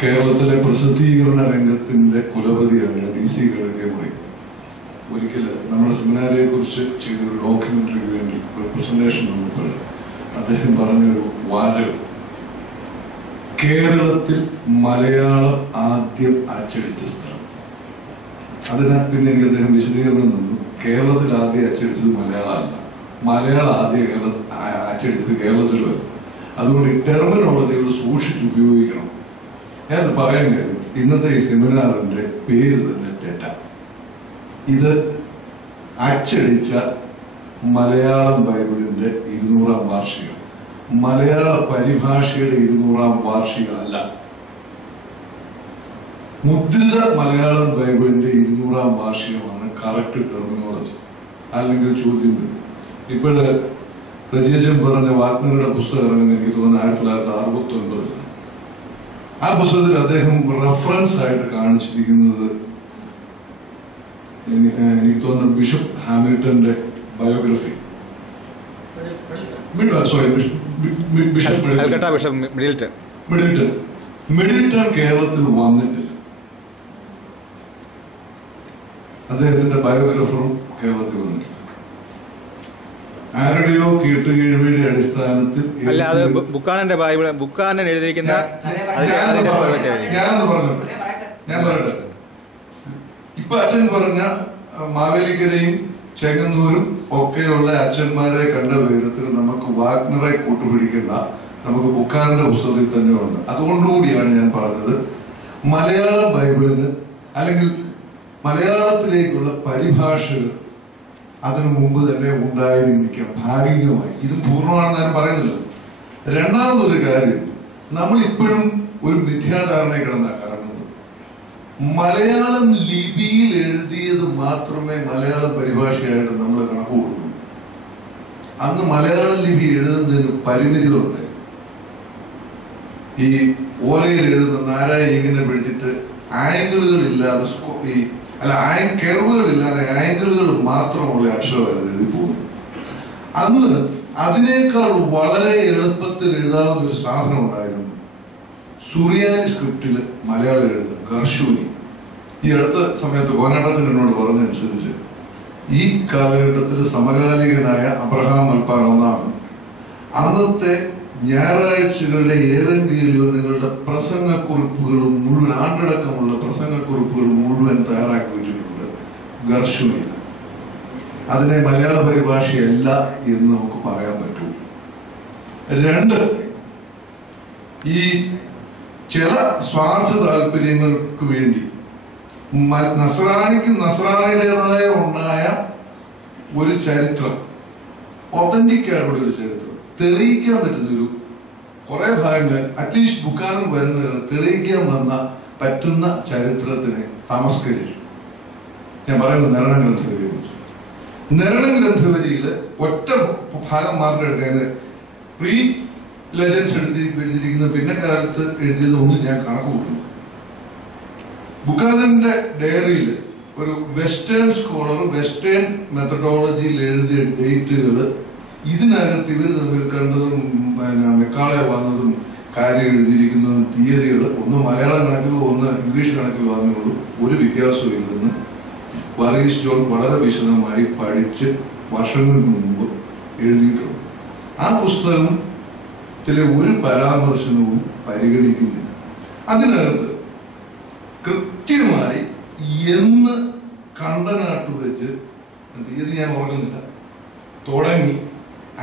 കേരളത്തിലെ പ്രസിദ്ധീകരണ രംഗത്തിന്റെ കുലപതിയായ DC ഘടകമായി ഒരിക്കൽ നമ്മുടെ സെമിനാരിയെ കുറിച്ച് ചെയ്തൊരു ഡോക്യുമെന്ററിക്ക് വേണ്ടി ഒരു പ്രസന്റേഷൻ വന്നപ്പോൾ അദ്ദേഹം പറഞ്ഞൊരു വാചകം, കേരളത്തിൽ മലയാളം ആദ്യം അച്ചടിച്ച സ്ഥലം. അതിന് പിന്നെ എനിക്ക് അദ്ദേഹം വിശദീകരണം തന്നു. കേരളത്തിൽ ആദ്യം അച്ചടിച്ചത് മലയാളമല്ല, മലയാളം ആദ്യം അച്ചടിച്ചത് കേരളത്തിലുമല്ല. അതുകൊണ്ട് ഈ ടെർമിനോളജികൾ സൂക്ഷിച്ച് ഉപയോഗിക്കണം. ഞാൻ പറയാൻ കാര്യം, ഇന്നത്തെ ഈ സെമിനാറിന്റെ പേര് തന്നെ തെറ്റാണ്. ഇത് അച്ചടിച്ച മലയാളം ബൈബിളിന്റെ 200ാം വാർഷികം, മലയാള പരിഭാഷയുടെ 200ാം വാർഷികം അല്ല. മുദ്രിത മലയാളം ബൈബിളിന്റെ 200ാം വാർഷികമാണ് കറക്റ്റ് ടെർമിനോളജി. അല്ലെങ്കിൽ ചോദ്യം വരും. ഇപ്പോഴ് രചയിച്ചൻ പറഞ്ഞ വാഗ്നറുടെ പുസ്തകം ഇറങ്ങുന്ന എനിക്ക് തോന്നുന്നു 1969. ആ പുസ്തകത്തിൽ അദ്ദേഹം റെഫറൻസ് ആയിട്ട് കാണിച്ചിരിക്കുന്നത് എനിക്ക് തോന്നുന്നു ബിഷപ്പ് ഹാമിൽട്ടന്റെ ബയോഗ്രഫി, മിഡിൽട്ടൺ കേരളത്തിൽ വന്നിട്ടില്ല. അദ്ദേഹത്തിന്റെ ബയോഗ്രഫറും കേരളത്തിൽ വന്നിട്ടില്ല. ആരുടെയോ കേട്ടുകേഴ്വിയുടെ അടിസ്ഥാനത്തിൽ അല്ല, അത് ബുക്കാനന്റെ ബൈബിൾ ബുക്കാനൻ എഴുതിയിരിക്കുന്ന ഞാൻ പറയട്ടെ. ഇപ്പൊ അച്ഛൻ പറഞ്ഞ മാവേലിക്കരയും ചെങ്ങന്നൂരും ഒക്കെയുള്ള അച്ഛന്മാരെ കണ്ട വിധത്തിൽ നമുക്ക് വാഗ്നറെ കൂട്ടുപിടിക്കേണ്ട, നമുക്ക് ബുക്കാനന്റെ പുസ്തകത്തിൽ തന്നെ ഉണ്ട്. അതുകൊണ്ടുകൂടിയാണ് ഞാൻ പറഞ്ഞത് മലയാള ബൈബിളിന് അല്ലെങ്കിൽ മലയാളത്തിലേക്കുള്ള പരിഭാഷകൾ അതിനു മുമ്പ് തന്നെ ഉണ്ടായിരിക്കാം ഭാഗികമായി. ഇത് പൂർണ്ണമാണെന്ന് ഞാൻ പറയുന്നില്ല. രണ്ടാമതൊരു കാര്യം, നമ്മൾ ഇപ്പോഴും ഒരു മിഥ്യാധാരണ കിടന്നാ കറങ്ങുന്നത്. മലയാളം ലിപിയിൽ എഴുതിയത് മാത്രമേ മലയാളം പരിഭാഷയായിട്ട് നമ്മൾ കണക്ക് കൊടുക്കുന്നു. അന്ന് മലയാളം ലിപി എഴുതുന്നതിന് പരിമിതികളുണ്ട്. ഈ ഓലയിൽ എഴുതുന്ന നാരായ ഇങ്ങനെ പിടിച്ചിട്ട് ആംഗിളുകളില്ലാതെ കെർവുകളില്ലാതെ ആംഗിളുകൾ മാത്രമുള്ള അക്ഷരമായിരുന്നു എഴുതി പോകുന്നത്. അന്ന് അതിനേക്കാൾ വളരെ എളുപ്പത്തിൽ എഴുതാവുന്ന ഒരു സാധനം ഉണ്ടായിരുന്നു, സുറിയാനി സ്ക്രിപ്റ്റിൽ മലയാളം എഴുതുക, ഗർഷൂനി. ഈ അടുത്ത സമയത്ത് കോനാട്ടത്തിന് എന്നോട് പറഞ്ഞതനുസരിച്ച് ഈ കാലഘട്ടത്തിൽ സമകാലികനായ അബ്രഹാം മൽപ്പാൻ ഒന്നാണ് അന്നത്തെ ഞായറാഴ്ചകളുടെ ഏവൻഗേലിയോനുകളുടെ പ്രസംഗക്കുറിപ്പുകളും മുഴുവൻ, ആണ്ടടക്കമുള്ള പ്രസംഗക്കുറിപ്പുകൾ മുഴുവൻ തയ്യാറാക്കി വെച്ചിട്ടുണ്ട് ഗർഷൂനിൽ. അതിനെ മലയാള പരിഭാഷയല്ല എന്ന് നമുക്ക് പറയാൻ പറ്റൂ. രണ്ട്, ഈ ചില സ്വാർത്ഥ താല്പര്യങ്ങൾക്ക് വേണ്ടി നസ്രാണിയുടേതായ ഉണ്ടായ ഒരു ചരിത്രം, ഒത്തന്റിക് ആയിട്ടുള്ള ഒരു ചരിത്രം, തെളിയിക്കാൻ പറ്റുന്നൊരു കുറെ ഭാഗങ്ങൾ അറ്റ്ലീസ്റ്റ് ബുക്കാനം വരുന്നത് തെളിയിക്കാൻ പറ്റുന്ന ചരിത്രത്തിനെ തമസ്കരിച്ചു. ഞാൻ പറയുന്നത് നരണം ഗ്രന്ഥവലിയെ കുറിച്ച്. നരണം ഗ്രന്ഥവലിയിൽ ഒറ്റ ഭാഗം മാത്രം എടുക്കാൻ പ്രീ ലെജൻസ് എഴുതിയിരിക്കുന്ന പിന്നെ കാലത്ത് എഴുതിയതൊന്നും ഞാൻ കണക്ക് കൂട്ടുന്നു. ബുക്കാനന്റെ ഡയറിയിൽ ഒരു വെസ്റ്റേൺ സ്കോളർ വെസ്റ്റേൺ മെത്തഡോളജിയിൽ എഴുതിയ ഡേറ്റുകൾ ഇതിനകത്ത് ഇവർ തമ്മിൽ കണ്ടതും മെക്കാളെ വന്നതും കാര്യം എഴുതിയിരിക്കുന്നതും തീയതികൾ ഒന്ന് മലയാളം കണക്കിലോ ഒന്ന് ഇംഗ്ലീഷ് കണക്കിലോ വന്നുള്ളൂ. ഒരു വ്യത്യാസവും ഇല്ലെന്ന് വറീസ് ജോൺ വളരെ വിശദമായി പഠിച്ച് വർഷങ്ങൾക്ക് മുമ്പ് എഴുതിയിട്ടുണ്ട്. ആ പുസ്തകത്തിലെ ഒരു പരാമർശനവും പരിഗണിക്കുന്നില്ല. അതിനകത്ത് കൃത്യമായി എന്ന് കണ്ടനാട്ട് വെച്ച് തീയതി ഞാൻ ഓർക്കുന്നില്ല തുടങ്ങി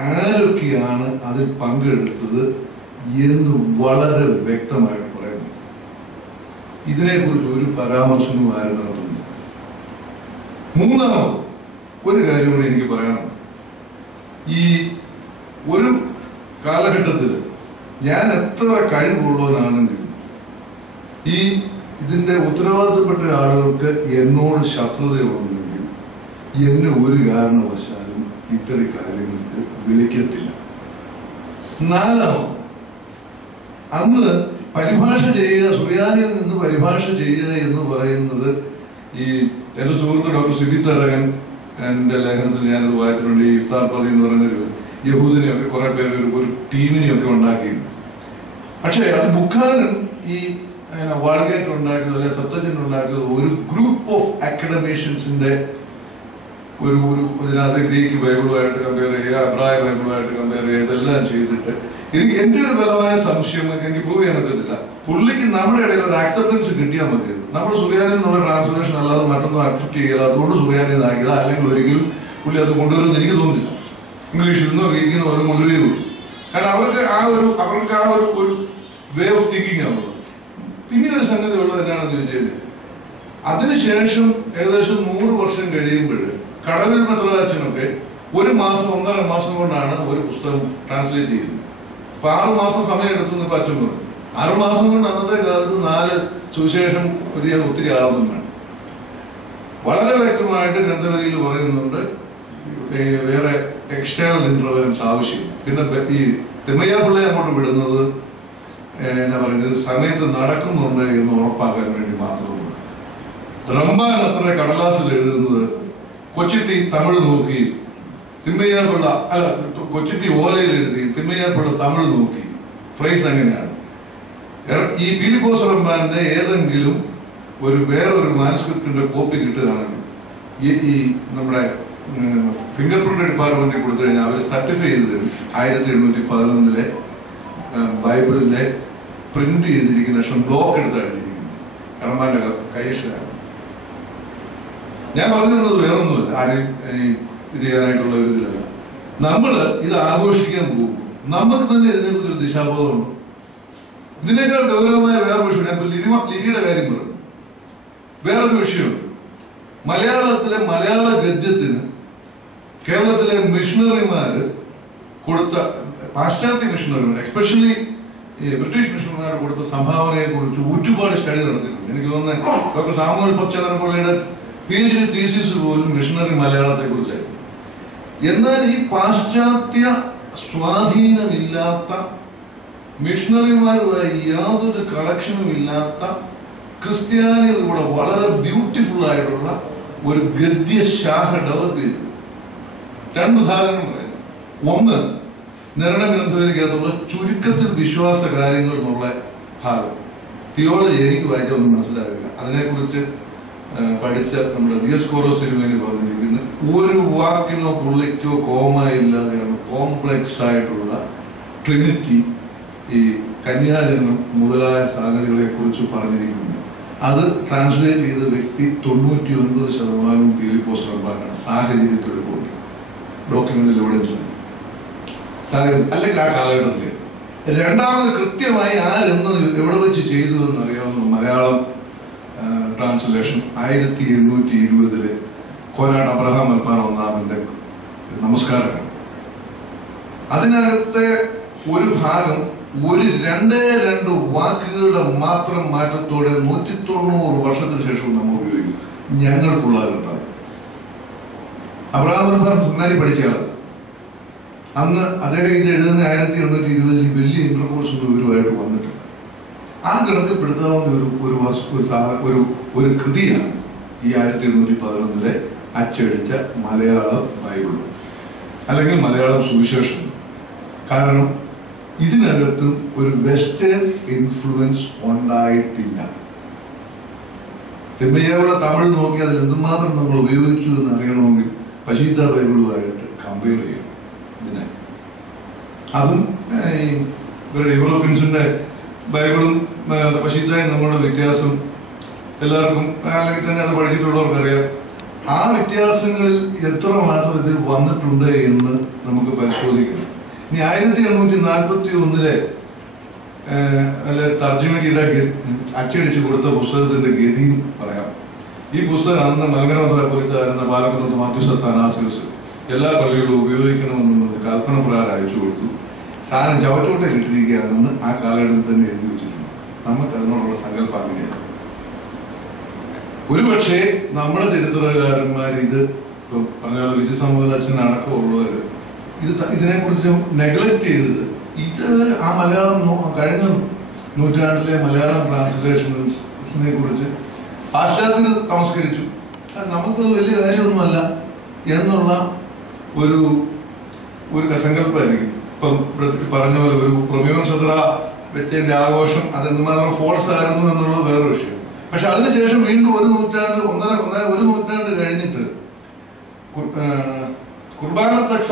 ആരൊക്കെയാണ് അതിൽ പങ്കെടുത്തത് എന്ന് വളരെ വ്യക്തമായിട്ട് പറയുന്നു. ഇതിനെക്കുറിച്ച് ഒരു പരാമർശവും ആരും നടത്തുന്നില്ല. മൂന്നാമത് ഒരു കാര്യം കൂടി എനിക്ക് പറയാനുണ്ട്. ഈ ഒരു കാലഘട്ടത്തിൽ ഞാൻ എത്ര കഴിവുള്ളവനാണെങ്കിലും ഇതിന്റെ ഉത്തരവാദിത്തപ്പെട്ട ആളുകൾക്ക് എന്നോട് ശത്രുതയുണ്ടെങ്കിൽ എന്നെ ഒരു കാരണവശാലും ഇത്തരം കാര്യങ്ങൾക്ക് വിളിക്കത്തില്ല. നാലാമത്, അന്ന് പരിഭാഷ ചെയ്യുക, സുറിയാനിയിൽ നിന്ന് പരിഭാഷ ചെയ്യുക എന്ന് പറയുന്നത് ഈ എന്റെ സുഹൃത്ത് ഡോക്ടർ സിബി തരകൻ എന്റെ ലേഖനത്തിൽ ഞാനത് വായിച്ചിട്ടുണ്ട്. ഈ ഇഫ്താർ പതി എന്ന് പറയുന്നൊരു യഹൂദിനെയൊക്കെ കുറെ പേര് ഒരു ടീമിനെയൊക്കെ ഉണ്ടാക്കിയിരുന്നു. പക്ഷെ അത് ബുക്കാനൻ ഈ വാൾഗേറ്റ് ഉണ്ടാക്കിയത് അല്ലെ സപ്തജന്റ് ഉണ്ടാക്കിയത് ഒരു ഗ്രൂപ്പ് ഓഫ് അക്കാഡമീഷ്യൻസിന്റെ ഒരു ഇതിനകത്ത് ഗ്രീക്ക് ബൈബിളുമായിട്ട് കമ്പയർ ചെയ്യുക, അബ്രായ ബൈബിളുമായിട്ട് കമ്പയർ ചെയ്യുക, ഇതെല്ലാം ചെയ്തിട്ട് എനിക്ക് എന്റെ ഒരു ബലമായ സംശയം എനിക്ക് പ്രൂവ് ചെയ്യാൻ പറ്റത്തില്ല. പുള്ളിക്ക് നമ്മുടെ ഇടയിൽ ഒരു ആക്സെപ്റ്റൻസ് കിട്ടിയാൽ മതി. നമ്മൾ സുറിയാനിൽ നിന്നുള്ള ട്രാൻസ്ലേഷൻ അല്ലാതെ മറ്റൊന്നും അക്സെപ്റ്റ് ചെയ്യുക, അതുകൊണ്ട് സുറിയാനിൽ നിന്നാക്കിയതാ, അല്ലെങ്കിൽ ഒരിക്കലും പുള്ളി അത് കൊണ്ടുവരുമെന്ന് എനിക്ക് തോന്നുന്നില്ല. ഇംഗ്ലീഷിൽ നിന്നോ ഗ്രീക്കിൽ നിന്നോ ഒരു കൊണ്ടുവരുള്ളൂ. കാരണം അവർക്ക് ആ ഒരു വേ ഓഫ് തിങ്കിങ് ആണുള്ളത്. പിന്നെ ഒരു സംഗതി ഉള്ളത് എന്നാണെന്ന് ചോദിച്ചാൽ അതിനുശേഷം ഏകദേശം 100 വർഷം കഴിയുമ്പോൾ കടവിൽ പത്രവാച്ചനൊക്കെ 1 മാസം 1.5 മാസം കൊണ്ടാണ് ഒരു പുസ്തകം ട്രാൻസ്ലേറ്റ് ചെയ്യുന്നത്. അപ്പൊ 6 മാസം സമയം എടുത്തു എന്ന് അച്ഛൻ പറഞ്ഞു. 6 മാസം കൊണ്ട് അന്നത്തെ കാലത്ത് 4 സുവിശേഷം എഴുതിയാൽ ഒത്തിരി ആവുന്നതാണ്. വളരെ വ്യക്തമായിട്ട് ഗ്രന്ഥവലിയിൽ പറയുന്നുണ്ട് വേറെ എക്സ്റ്റേണൽ ഇന്റർവെൻസ് ആവശ്യം. പിന്നെ ഈ തിമ്മയ്യാപിള്ളയെ അങ്ങോട്ട് വിടുന്നത് എന്നാ പറയുന്നത് സമയത്ത് നടക്കുന്നുണ്ട് എന്ന് ഉറപ്പാക്കാൻ വേണ്ടി മാത്രമാണ്. റംബാൻ അത്ര കടലാസിൽ എഴുതുന്നത് കൊച്ചിട്ടി തമിഴ് നോക്കി തിമ്മയ്യാപിള്ള അല്ല കൊച്ചിട്ടി ഓലയിൽ എഴുതി തിമ്മയ്യാപിള്ള തമിഴ് നോക്കി. ഫ്രൈസ് അങ്ങനെയാണ്. ഈ പീലിപ്പോസ് റംബാന്റെ ഏതെങ്കിലും വേറൊരു മാനുസ്ക്രിപ്റ്റിന്റെ കോപ്പി കിട്ടുകയാണെങ്കിൽ ഈ നമ്മുടെ ഫിംഗർ പ്രിന്റ് ഡിപ്പാർട്ട്മെന്റിൽ കൊടുത്തു കഴിഞ്ഞാൽ അവർ സർട്ടിഫൈ ചെയ്ത് തരും 1811 ബൈബിളിലെ പ്രിന്റ് ചെയ്തിരിക്കുന്ന ലക്ഷം ബ്ലോക്ക് എടുത്ത് അടിച്ചിരിക്കുന്നത് കർമാന്റെ കൈഷാണ്. ഞാൻ പറഞ്ഞു തന്നത് വേറൊന്നുമില്ല, ആരെയും ഇത് ചെയ്യാനായിട്ടുള്ള ഒരു ഇതിലല്ല. നമ്മള് ഇത് ആഘോഷിക്കാൻ പോകും, നമുക്ക് തന്നെ ഇതിനെക്കുറിച്ച് ഒരു ദിശാബോധമുണ്ട്. ഇതിനേക്കാൾ ഗൗരവമായ വേറൊരു വിഷയം, ഞാൻ ലിപിയുടെ കാര്യം പറഞ്ഞു. വേറൊരു വിഷയമുണ്ട്. മലയാളത്തിലെ മലയാള ഗദ്യത്തിന് കേരളത്തിലെ മിഷണറിമാര് കൊടുത്ത, പാശ്ചാത്യ മിഷണറിമാർ എസ്പെഷ്യലി ബ്രിട്ടീഷ് മിഷണറിമാർ കൊടുത്ത സംഭാവനയെ കുറിച്ച് ഒരുപാട് സ്റ്റഡി നടത്തിയിട്ടുണ്ട്. എനിക്ക് തോന്നുന്നത് ഡോക്ടർ സാമുവൽ പച്ചനർപിള്ളയുടെ PhD തീസിസ് പോലും മിഷണറി മലയാളത്തെ കുറിച്ചായിരുന്നു. എന്നാൽ ഈ പാശ്ചാത്യ സ്വാധീനമില്ലാത്ത, മിഷണറിമാരുമായി യാതൊരു കണക്ഷനും ഇല്ലാത്ത ക്രിസ്ത്യാനികളിലൂടെ വളരെ ബ്യൂട്ടിഫുൾ ആയിട്ടുള്ള ഒരു ഗദ്യശാഖ ഡെവലപ്പ് ചെയ്തു. രണ്ട് ഉദാഹരണം പറയുന്നു. ഒന്ന്, നിരണ ഗ്രന്ഥത്തിനകത്തുള്ള ചുരുക്കത്തിൽ വിശ്വാസ കാര്യങ്ങൾ എന്നുള്ള ഭാഗം. തിയോളജി എനിക്ക് വായിക്കാൻ ഒന്നും മനസ്സിലാവില്ല. അതിനെക്കുറിച്ച് പഠിച്ച നമ്മുടെ ദിയസ്കോറോസ് തിരുമേനി പറഞ്ഞിരിക്കുന്നത് ഒരു വാക്കിനോ പുള്ളിക്കോ കോമ ഇല്ലാതെയാണ് കോംപ്ലക്സ് ആയിട്ടുള്ള ട്രിനിറ്റി, ഈ കന്യാജനം മുതലായ സംഗതികളെ കുറിച്ച് പറഞ്ഞിരിക്കുന്നത്. അത് ട്രാൻസ്ലേറ്റ് ചെയ്ത വ്യക്തി 99% ഫിലിപ്പോസ് റബ്ബാനാണ്. സാഹചര്യത്തോട് കൂടി ഡോക്യുമെന്റിൽ എവിഡൻസ് സാഹചര്യം അല്ലെങ്കിൽ ആ കാലഘട്ടത്തിൽ. രണ്ടാമത്, കൃത്യമായി ആരെന്ന് എവിടെ വെച്ച് ചെയ്തു എന്നറിയാവുന്ന മലയാളം ട്രാൻസ്ലേഷൻ 1820 കോനാട് അബ്രഹാം അൽപ്പാൻ ഒന്നാമന്റെ നമസ്കാരം. അതിനകത്തെ ഒരു ഭാഗം ഒരു 2 വാക്കുകളുടെ മാത്രം മാറ്റത്തോടെ 190 വർഷത്തിന് ശേഷം നമ്മൾ ഉപയോഗിക്കും. ഞങ്ങൾക്കുള്ള അർത്ഥം അബ്രഹാം അൽപ്പാൻ സെമിനാരി പഠിച്ചയാളാണ്. അന്ന് അദ്ദേഹം ഇത് എഴുതുന്ന 1820 വലിയ ഇന്റർകോഴ്സ് ഒന്നും ഇവരുമായിട്ട് വന്നിട്ടില്ല. ആ ഗണത്തിൽപ്പെടുത്താവുന്ന ഒരു കൃതിയാണ് ഈ 1811 അച്ചടിച്ച മലയാളം ബൈബിൾ അല്ലെങ്കിൽ മലയാളം സുവിശേഷം. കാരണം ഇതിനകത്തും ഒരു വെസ്റ്റേൺ ഇൻഫ്ലുവൻസ് ഉണ്ടായിട്ടില്ല. തെമ്മയ്യാവുള്ള തമിഴ് നോക്കി അതിൽ എന്തുമാത്രം നമ്മൾ ഉപയോഗിച്ചു എന്ന് അറിയണമെങ്കിൽ പശീത്ത ബൈബിളുമായിട്ട് കമ്പയർ ചെയ്യണം. ഇതിനെ അതും ഇവരുടെ യൂറോപ്യൻസിന്റെ ബൈബിളും പശീത്തയും തമ്മിലുള്ള വ്യത്യാസം എല്ലാവർക്കും അല്ലെങ്കിൽ തന്നെ അത് പഠിച്ചിട്ടുള്ളവർക്കറിയാം. ആ വ്യത്യാസങ്ങളിൽ എത്ര മാത്രം ഇതിൽ വന്നിട്ടുണ്ട് എന്ന് നമുക്ക് പരിശോധിക്കണം. ഇനി 1841 തർജ്ജമയ്ക്കിടെ അച്ചടിച്ചു കൊടുത്ത പുസ്തകത്തിന്റെ ഗതിയും പറയാം. ഈ പുസ്തകം അന്ന് മലങ്കര പോലീസായിരുന്ന പാലക്കുന്നത്ത് മാത്യുസ് അത്താനാസിയസ് എല്ലാ പള്ളികളും ഉപയോഗിക്കണമെന്നുള്ളത് കൽപ്പന പ്രകാരം അയച്ചു കൊടുത്തു. സാധനം ചവറ്റോട്ടയിൽ ഇട്ടിരിക്കുകയാണെന്ന് ആ കാലഘട്ടത്തിൽ തന്നെ എഴുതി വെച്ചിട്ടുണ്ട്. നമുക്ക് അതിനോടുള്ള സങ്കല്പം അങ്ങനെയാണ്. ഒരുപക്ഷെ നമ്മുടെ ചരിത്രകാരന്മാർ ഇത് ഇപ്പം പറഞ്ഞ വിജയ സമൂഹ അച്ഛൻ അടക്കമുള്ളവർ ഇതിനെക്കുറിച്ച് നെഗ്ലക്ട് ചെയ്തത് ഇത് ആ മലയാളം കഴിഞ്ഞ നൂറ്റാണ്ടിലെ മലയാളം ട്രാൻസ്ലേഷൻസിനെ കുറിച്ച് പാശ്ചാത്യത്തിൽ തമസ്കരിച്ചു. നമുക്കത് വലിയ കാര്യമൊന്നുമല്ല എന്നുള്ള ഒരു സങ്കല്പമായിരിക്കും. ഇപ്പം പറഞ്ഞ പോലെ ഒരു പ്രൊമിയോൺ സദ്ര വെച്ചതിന്റെ ആഘോഷം അതെന്തുമാത്രം ഫോൾസ് ആയിരുന്നു എന്നുള്ളത് വേറൊരു വിഷയം. പക്ഷെ അതിനുശേഷം വീണ്ടും ഒരു നൂറ്റാണ്ട് കഴിഞ്ഞിട്ട് കുർബാന തക്സ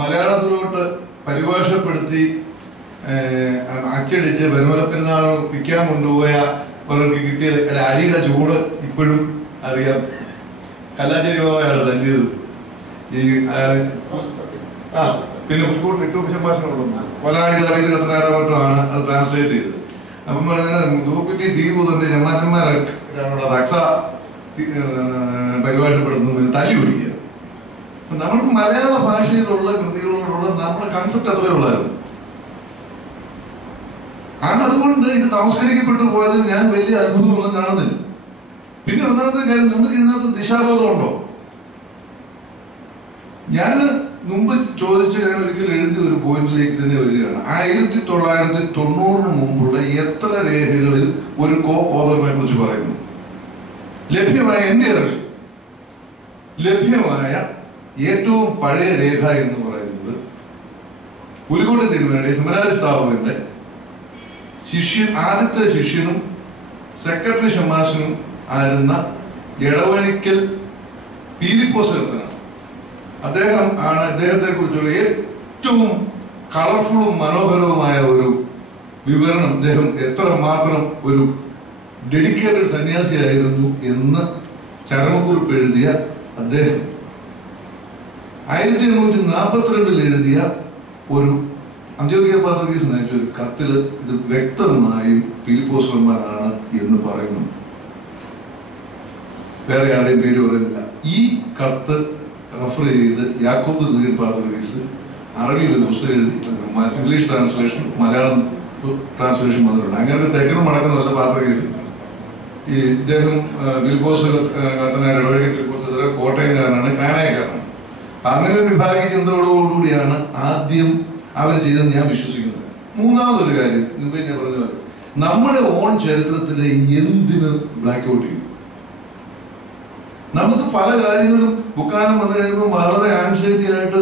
മലയാളത്തിലോട്ട് പരിഭാഷപ്പെടുത്തി അച്ചടിച്ച് വരുമല പെരുന്നാൾ വിൽക്കാൻ കൊണ്ടുപോയ അവർക്ക് കിട്ടിയ അടിയുടെ ചൂട് ഇപ്പോഴും അറിയാം. കല്ലാച്ചേരി ബാബയാണ് തല്ലിയത്. ഈ പിന്നെ പുൽക്കൂട്ട് ഇട്ടു ഭാഷകളുള്ളൂ കൊലാടി തറിയത് കത്തനാരാമട്ടാണ് അത് ട്രാൻസ്ലേറ്റ് ചെയ്തത്. അപ്പം ദൂപ്പിറ്റി ദീപൂതന്റെ ജമാച്ചന്മാരാണ് റക്സ പരിഭാഷപ്പെടുത്തുന്നതിന് തല്ലി പിടിക്കുക. നമ്മൾക്ക് മലയാള ഭാഷയിലുള്ള കൃതികളോടുള്ള നമ്മുടെ കൺസെപ്റ്റ് അത്രയേ ഉള്ളായിരുന്നു. അതുകൊണ്ട് ഇത് തമസ്കരിക്കപ്പെട്ടു പോയതിൽ ഞാൻ വലിയ അത്ഭുതമൊന്നും കാണുന്നില്ല. പിന്നെ ഒന്നാമത്തെ കാര്യം, നമുക്ക് ഇതിനകത്ത് ദിശാബോധമുണ്ടോ? ഞാൻ മുമ്പ് ചോദിച്ച് ഞാൻ ഒരിക്കൽ എഴുതിയ ഒരു പോയിന്റിലേക്ക് തന്നെ വരികയാണ്. 1990 മുമ്പുള്ള എത്ര രേഖകളിൽ ഒരു കോ ഓതറിനെ കുറിച്ച് പറയുന്നു? ലഭ്യമായ എന്റെ അറിവിൽ ലഭ്യമായ ഏറ്റവും പഴയ രേഖ എന്ന് പറയുന്നത് പുലിക്കോട്ടെ തിരുമേനിയുടെ സെമിനാരി സ്ഥാപകന്റെ ആദ്യത്തെ ശിഷ്യനും സെക്രട്ടറി ഷമാശനും ആയിരുന്ന എടവഴിക്കൽ പീലിപ്പോസ് കത്തനാണ്. അദ്ദേഹം ആണ് അദ്ദേഹത്തെ കുറിച്ചുള്ള ഏറ്റവും കളർഫുള്ളും മനോഹരവുമായ ഒരു വിവരണം. അദ്ദേഹം എത്രമാത്രം ഒരു ഡെഡിക്കേറ്റഡ് സന്യാസിയായിരുന്നു എന്ന് ചരമക്കുറിപ്പ് എഴുതിയ അദ്ദേഹം 1842 എഴുതിയ ഒരു അന്ത്യോക്യ പാത്രീസിന് അയച്ച ഒരു കത്തിൽ ഇത് വ്യക്തമായും ഫിലിപ്പോസ് റമ്പാനാണ് എന്ന് പറയുന്നു. വേറെ ആരുടെയും പേര് പറയുന്നില്ല. ഈ കത്ത് റെഫർ ചെയ്ത് യാക്കോബ് ദിദിയൻ പാത്രീസ് അറബിയിൽ ഒരു പുസ്തകം എഴുതി, ഇംഗ്ലീഷ് ട്രാൻസ്ലേഷൻ, മലയാളം ട്രാൻസ്ലേഷൻ വന്നിട്ടുണ്ട്. അങ്ങനെ തെക്കനും വടക്കുന്നുമല്ല പാത്രീസ്. ഈ ഇദ്ദേഹം ഫിലിപ്പോസ് കത്തനാർ ഇടവഴിക്കൽ ഫിലിപ്പോസ് കോട്ടയംകാരനാണ്, കാനായക്കാരനാണ്. അങ്ങനെ ഒരു വിഭാഗീയതയോടുകൂടിയാണ് ആദ്യം അവർ ചെയ്തെന്ന് ഞാൻ വിശ്വസിക്കുന്നത്. മൂന്നാമതൊരു കാര്യം മുമ്പേ ഞാൻ പറഞ്ഞ പോലെ നമ്മുടെ ഓൺ ചരിത്രത്തിലെ എന്തിന് ബ്ലാക്ക് ഔട്ട് ചെയ്യും? നമുക്ക് പല കാര്യങ്ങളും ബുക്കാനം വന്നു കഴിയുമ്പോൾ വളരെ ആൻസൈറ്റി ആയിട്ട്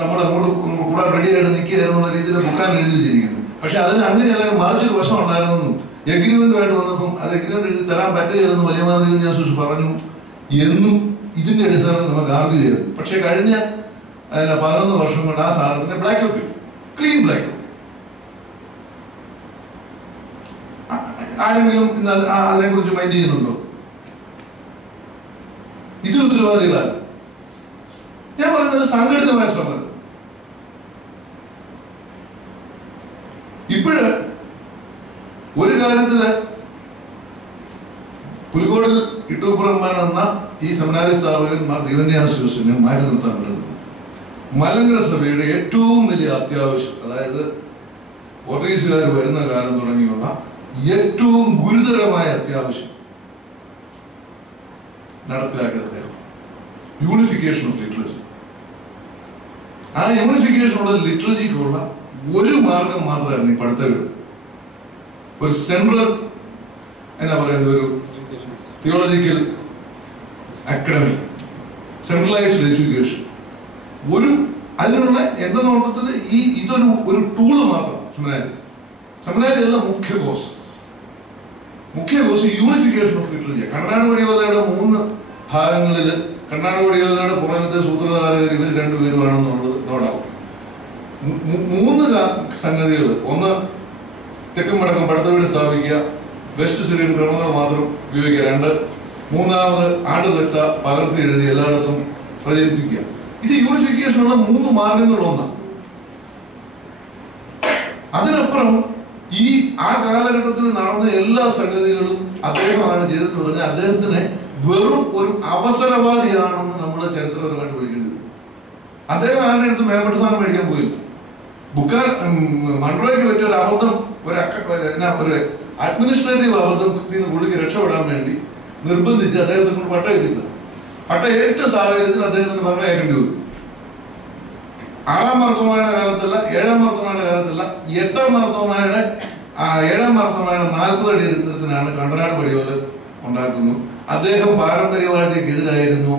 നമ്മൾ അങ്ങോട്ട് കൂടെ റെഡി ആയിട്ട് നിൽക്കുകയെന്നുള്ള രീതിയിൽ ബുക്കാൻ എഴുതി വെച്ചിരിക്കുന്നു. പക്ഷെ അതിന് അങ്ങനെയല്ല, മറിച്ചൊരു വശം ഉണ്ടായിരുന്നെന്നും എഗ്രിമെന്റുമായിട്ട് വന്നപ്പം അത് എഗ്രിമെന്റ് എഴുതി തരാൻ പറ്റുകയെന്ന് വലിയ മാതിരി ഞാൻ പറഞ്ഞു എന്നും ഇതിന്റെ അടിസ്ഥാനത്തിൽ നമുക്ക് ആർഗ്യൂ ചെയ്തു. പക്ഷെ കഴിഞ്ഞ 11 വർഷം കൊണ്ട് ആ സാധനത്തിന്റെ ബ്ലാക്ക് ഔട്ട് ചെയ്തു, ക്ലീൻ ബ്ലാക്ക് ഔട്ട്. ആരെങ്കിലും ഇന്ന് അതിനെ കുറിച്ച് മൈൻഡ് ചെയ്യുന്നുണ്ടോ? ഇതിന് ഉത്തരവാദികളാണ്. ഞാൻ പറയുന്നത് സംഘടിതമായ ശ്രമം. ഇപ്പോഴ് ഒരു കാര്യത്തില് പുലിക്കോടിൽ ഇട്ടൂപ്പുറമ്പാൻ എന്ന ഈ സെമിനാരി സ്ഥാപകൻ മാർ ദിവന്യാസ് ജോസിനെ മാറ്റി നിർത്താൻ പറ്റുന്നത് മലങ്കര സഭയുടെ ഏറ്റവും വലിയ അത്യാവശ്യം, അതായത് പോർട്ടുഗീസുകാർ വരുന്ന കാലം തുടങ്ങിയുള്ള ഏറ്റവും ഗുരുതരമായ അത്യാവശ്യം നടപ്പിലാക്കിയ അദ്ദേഹം യൂണിഫിക്കേഷൻ ഓഫ് ലിറ്ററേച്ചർ. ആ യൂണിഫിക്കേഷനുള്ള ലിറ്ററേച്ചറിക്കുള്ള ഒരു മാർഗം മാത്രമായിരുന്നു ഈ പഠിത്തങ്ങൾ. ഒരു സെൻട്രൽ എന്നാ പറയുന്നത്, ഒരു തിയോളജിക്കൽ അക്കാഡമി, സെൻട്രലൈസ്ഡ് എഡ്യൂക്കേഷൻ. ഒരു അതിനുള്ള എന്റെ നോട്ടത്തിൽ ഇതൊരു ടൂള് മാത്രം. സെമിനാരി അല്ല മുഖ്യ course unification of literature. Kannad വടിയോലയുടെ 3 ഭാഗങ്ങളിൽ കണ്ണാട് വടിയോലയുടെ പുറമത്തെ സൂത്രധാരകർ ഇവർ രണ്ടുപേരുമാണെന്നുള്ളത് നോടാവും. 3 സംഗതികൾ. ഒന്ന്, തെക്കും വടക്കം പഠിത്ത വീട് സ്ഥാപിക്കുക, വെസ്റ്റ് സിറിയൻ ക്രമങ്ങൾ മാത്രം ഉപയോഗിക്കുക. 2, മൂന്നാമത് ആണ്ടുദക്ഷ പകർത്തി എഴുതി എല്ലായിടത്തും പ്രചരിപ്പിക്കുക. ഇത് യൂണിഫിക്കേഷനുള്ള 3 മാർഗങ്ങളൊന്നാണ്. അതിനപ്പുറം ആ കാലഘട്ടത്തിൽ നടന്ന എല്ലാ സംഗതികളും അദ്ദേഹമാണ് ചെയ്തെന്ന് പറഞ്ഞാൽ അദ്ദേഹത്തിനെ വെറും ഒരു അവസരവാദിയാണെന്ന് നമ്മൾ ചരിത്രപരമായിട്ട് വിളിക്കേണ്ടി വരും. അദ്ദേഹം ആരുടെ അടുത്ത് മേൽപ്പെട്ട സ്ഥാനം മേടിക്കാൻ പോയില്ല. മൺട്രോയ്ക്ക് പറ്റിയ ഒരു അബദ്ധം, ഒരു അഡ്മിനിസ്ട്രേറ്റീവ് അബദ്ധത്തിൽ നിന്ന് പുള്ളിക്ക് രക്ഷപ്പെടാൻ വേണ്ടി നിർബന്ധിച്ച് അദ്ദേഹത്തെ കൊണ്ട് പട്ട എത്തിച്ചത്. പട്ട ഏറ്റ സാഹചര്യത്തിൽ അദ്ദേഹത്തിന് പറഞ്ഞേക്കേണ്ടി വന്നു. 6-ാം മാർത്തോമായുടെ കാലത്തല്ല, 7-ാം മാർത്തോമായുടെ കാലത്തല്ല, 8-ാം മാർത്തോമായുടെ 7-ാം മാർത്തോമായുടെ 40 അടി ചരിത്രത്തിനാണ് കണ്ടനാട് പടിയോല് ഉണ്ടാക്കുന്നു. അദ്ദേഹം പാരമ്പര്യവാഴ്ചക്കെതിരായിരുന്നു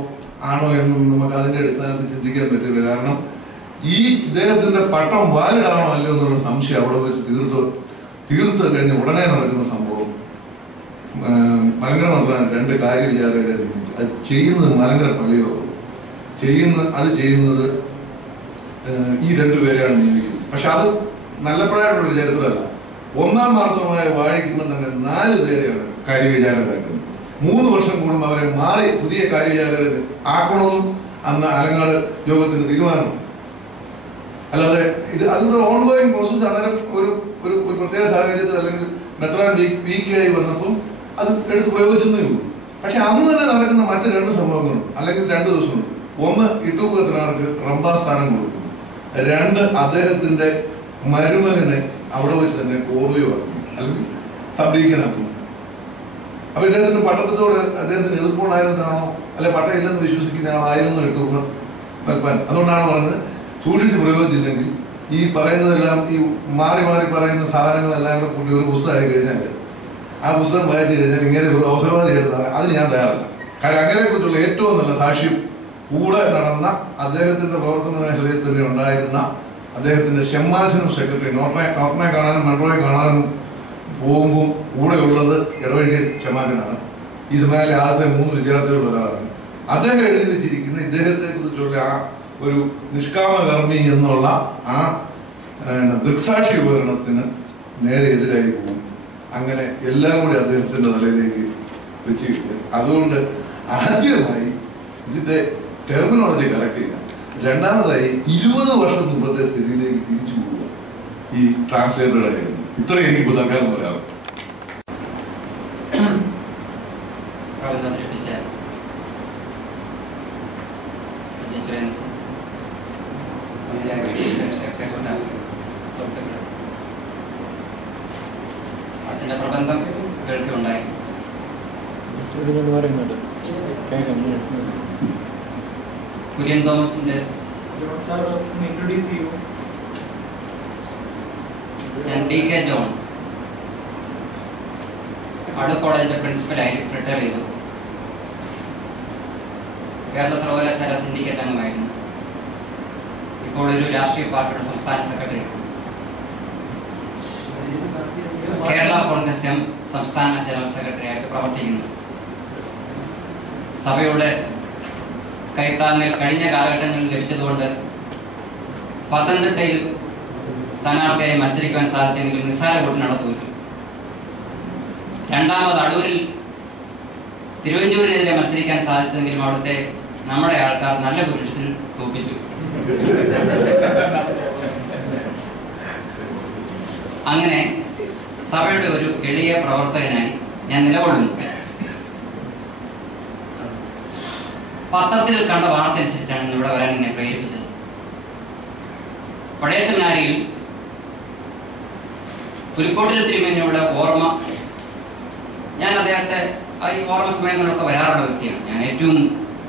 ആണോ എന്നും നമുക്ക് അതിന്റെ അടിസ്ഥാനത്തിൽ ചിന്തിക്കാൻ പറ്റില്ല. കാരണം ഇദ്ദേഹത്തിന്റെ പട്ടം വാലിഡ് ആണോ അല്ലയോ എന്നുള്ള സംശയം അവിടെ വെച്ച് തീർത്ത് കഴിഞ്ഞ് ഉടനെ നടക്കുന്ന സംഭവം മലങ്കര മന്ത്രാലയം 2 കാര്യവിചാരകരെ നിയമിച്ചു. അത് ചെയ്യുന്നത് മലങ്കര പള്ളിയോഗം ചെയ്യുന്നത് ഈ 2 പേരെയാണ് നിയമിക്കുന്നത്. പക്ഷെ അത് നല്ലപ്പോഴായിട്ടുള്ള ചരിത്രമല്ല. 1-ാം മാർത്തോമായ വാഴിക്കുമ്പോൾ തന്നെ 4 പേരെയാണ് കാര്യവിചാരകരാക്കുന്നത്. 3 വർഷം കൂടുമ്പോൾ അവരെ മാറി പുതിയ കാര്യവിചാരകരെ ആക്കണമെന്നും അന്ന് ആലങ്ങാട് യോഗത്തിന് തീരുമാനം. അല്ലാതെ അതിന്റെ ഓൺഗോയിങ് പ്രോസസ്. അന്നേരം ഒരു പ്രത്യേക സാഹചര്യത്തിൽ അല്ലെങ്കിൽ മെത്രാൻ വീക്കായി വന്നപ്പോൾ അത് എടുത്ത് പ്രയോഗിച്ചെന്നേ ഉള്ളൂ. പക്ഷെ അന്ന് തന്നെ നടക്കുന്ന മറ്റ് 2 സംഭവങ്ങളുണ്ട്, അല്ലെങ്കിൽ 2 ദിവസമുണ്ട്. ഒന്ന്, ഇട്ടൂക്കത്തിനാർക്ക് റംബാ സ്ഥാനം കൊടുക്കുന്നു. 2, അദ്ദേഹത്തിന്റെ മരുമകനെ അവിടെ വെച്ച് തന്നെ കോറുകയാക്കുന്നു, അല്ലെങ്കിൽ സബ്ഡീക്കനാക്കുന്നു. അപ്പൊ ഇദ്ദേഹത്തിന്റെ പട്ടത്തോട് അദ്ദേഹത്തിന് എതിർപ്പുണ്ടായിരുന്നതാണോ അല്ലെ പട്ടയില്ലെന്ന് വിശ്വസിക്കുന്ന ആളായിരുന്നു ഇട്ടൂക്ക മൽപ്പാൻ. അതുകൊണ്ടാണ് പറഞ്ഞത് സൂക്ഷിച്ച് പ്രയോഗിച്ചില്ലെങ്കിൽ ഈ പറയുന്നതെല്ലാം, ഈ മാറി പറയുന്ന സാധനങ്ങളെല്ലാം കൂടെ കൂടി ഒരു പുസ്തകമായി കഴിഞ്ഞാൽ ആ പുസ്തകം വായിച്ചു കഴിഞ്ഞാൽ ഇങ്ങനെ ഒരു അവസരവാദി എഴുതാൻ അതിന് ഞാൻ തയ്യാറല്ല. കാരണം അങ്ങനെ കുറിച്ചുള്ള ഏറ്റവും നല്ല സാക്ഷ്യം കൂടെ നടന്ന അദ്ദേഹത്തിന്റെ പ്രവർത്തന മേഖലയിൽ തന്നെ ഉണ്ടായിരുന്ന അദ്ദേഹത്തിന്റെ ഷെമ്മാശനം സെക്രട്ടറി, നോർട്ടനെ കാണാനും മൺട്രോയെ കാണാനും പോകുമ്പോൾ കൂടെ ഉള്ളത് ഇടവഴിക്കൽ ഷെമ്മാശനാണ്. ഈ സെമിനാരിലെ ആദ്യത്തെ 3 വിദ്യാർത്ഥികളുള്ള ഒരാളാണ്. അദ്ദേഹം എഴുതി വെച്ചിരിക്കുന്ന ഇദ്ദേഹത്തെ കുറിച്ചുള്ള ആ ഒരു നിഷ്കാമകർമ്മി എന്നുള്ള ആ ദൃക്സാക്ഷി വിവരണത്തിന് നേരെ എതിരായി പോകും. അങ്ങനെ എല്ലാം കൂടി അദ്ദേഹത്തിന്റെ തലയിലേക്ക് വെച്ചിരിക്കുക. അതുകൊണ്ട് ആദ്യമായി ഇതിന്റെ ടെർമിനോളജി കറക്റ്റ് ചെയ്യുക. രണ്ടാമതായി 20 വർഷം മുമ്പത്തെ സ്ഥിതിയിലേക്ക് തിരിച്ചു പോവുക ഈ ട്രാൻസ്ലേറ്ററുടെ കാര്യം. ഇത്രയും എനിക്ക് തൽക്കാലം പറയാം. അച്ഛൻ്റെ പ്രബന്ധം കേൾക്കുകയുണ്ടായി. കുര്യൻ തോമസിന്റെ ഞാൻ DK ജോൺ അടൂർ കോളേജിന്റെ പ്രിൻസിപ്പലായി റിട്ടയർ ചെയ്തു. കേരള സർവകലാശാല സിൻഡിക്കേറ്റ് അംഗമായിരുന്നു. ഇപ്പോൾ ഒരു രാഷ്ട്രീയ പാർട്ടിയുടെ സംസ്ഥാന സെക്രട്ടറി, കേരള കോൺഗ്രസ് എം സംസ്ഥാന ജനറൽ സെക്രട്ടറി ആയിട്ട് പ്രവർത്തിക്കുന്നു. സഭയുടെ കൈത്താങ്ങൽ കഴിഞ്ഞ കാലഘട്ടങ്ങളിൽ ലഭിച്ചതുകൊണ്ട് പത്തനംതിട്ടയിൽ സ്ഥാനാർത്ഥിയായി മത്സരിക്കുവാൻ സാധിച്ചെങ്കിലും നിസ്സാര വോട്ടിനട തോറ്റു. രണ്ടാമത് അടൂരിൽ തിരുവഞ്ചൂരിനെതിരെ മത്സരിക്കാൻ സാധിച്ചതെങ്കിലും അവിടുത്തെ നമ്മുടെ ആൾക്കാർ നല്ല ഭൂരിപക്ഷത്തിൽ തോൽപ്പിച്ചു. അങ്ങനെ സഭയുടെ ഒരു എളിയ പ്രവർത്തകനായി ഞാൻ നിലകൊള്ളുന്നു. പത്രത്തിൽ കണ്ട വാർത്ത അനുസരിച്ചാണ് ഇന്ന് ഇവിടെ വരാൻ എന്നെ പ്രേരിപ്പിച്ചത്. പഴയ സെമിനാരിയിൽ പുലിക്കോട്ടിൽ തിരുമേനിയുടെ ഓർമ്മ, ഞാൻ അദ്ദേഹത്തെ ഈ ഓർമ്മ സമയങ്ങളിലൊക്കെ വരാറുള്ള വ്യക്തിയാണ്. ഞാൻ ഏറ്റവും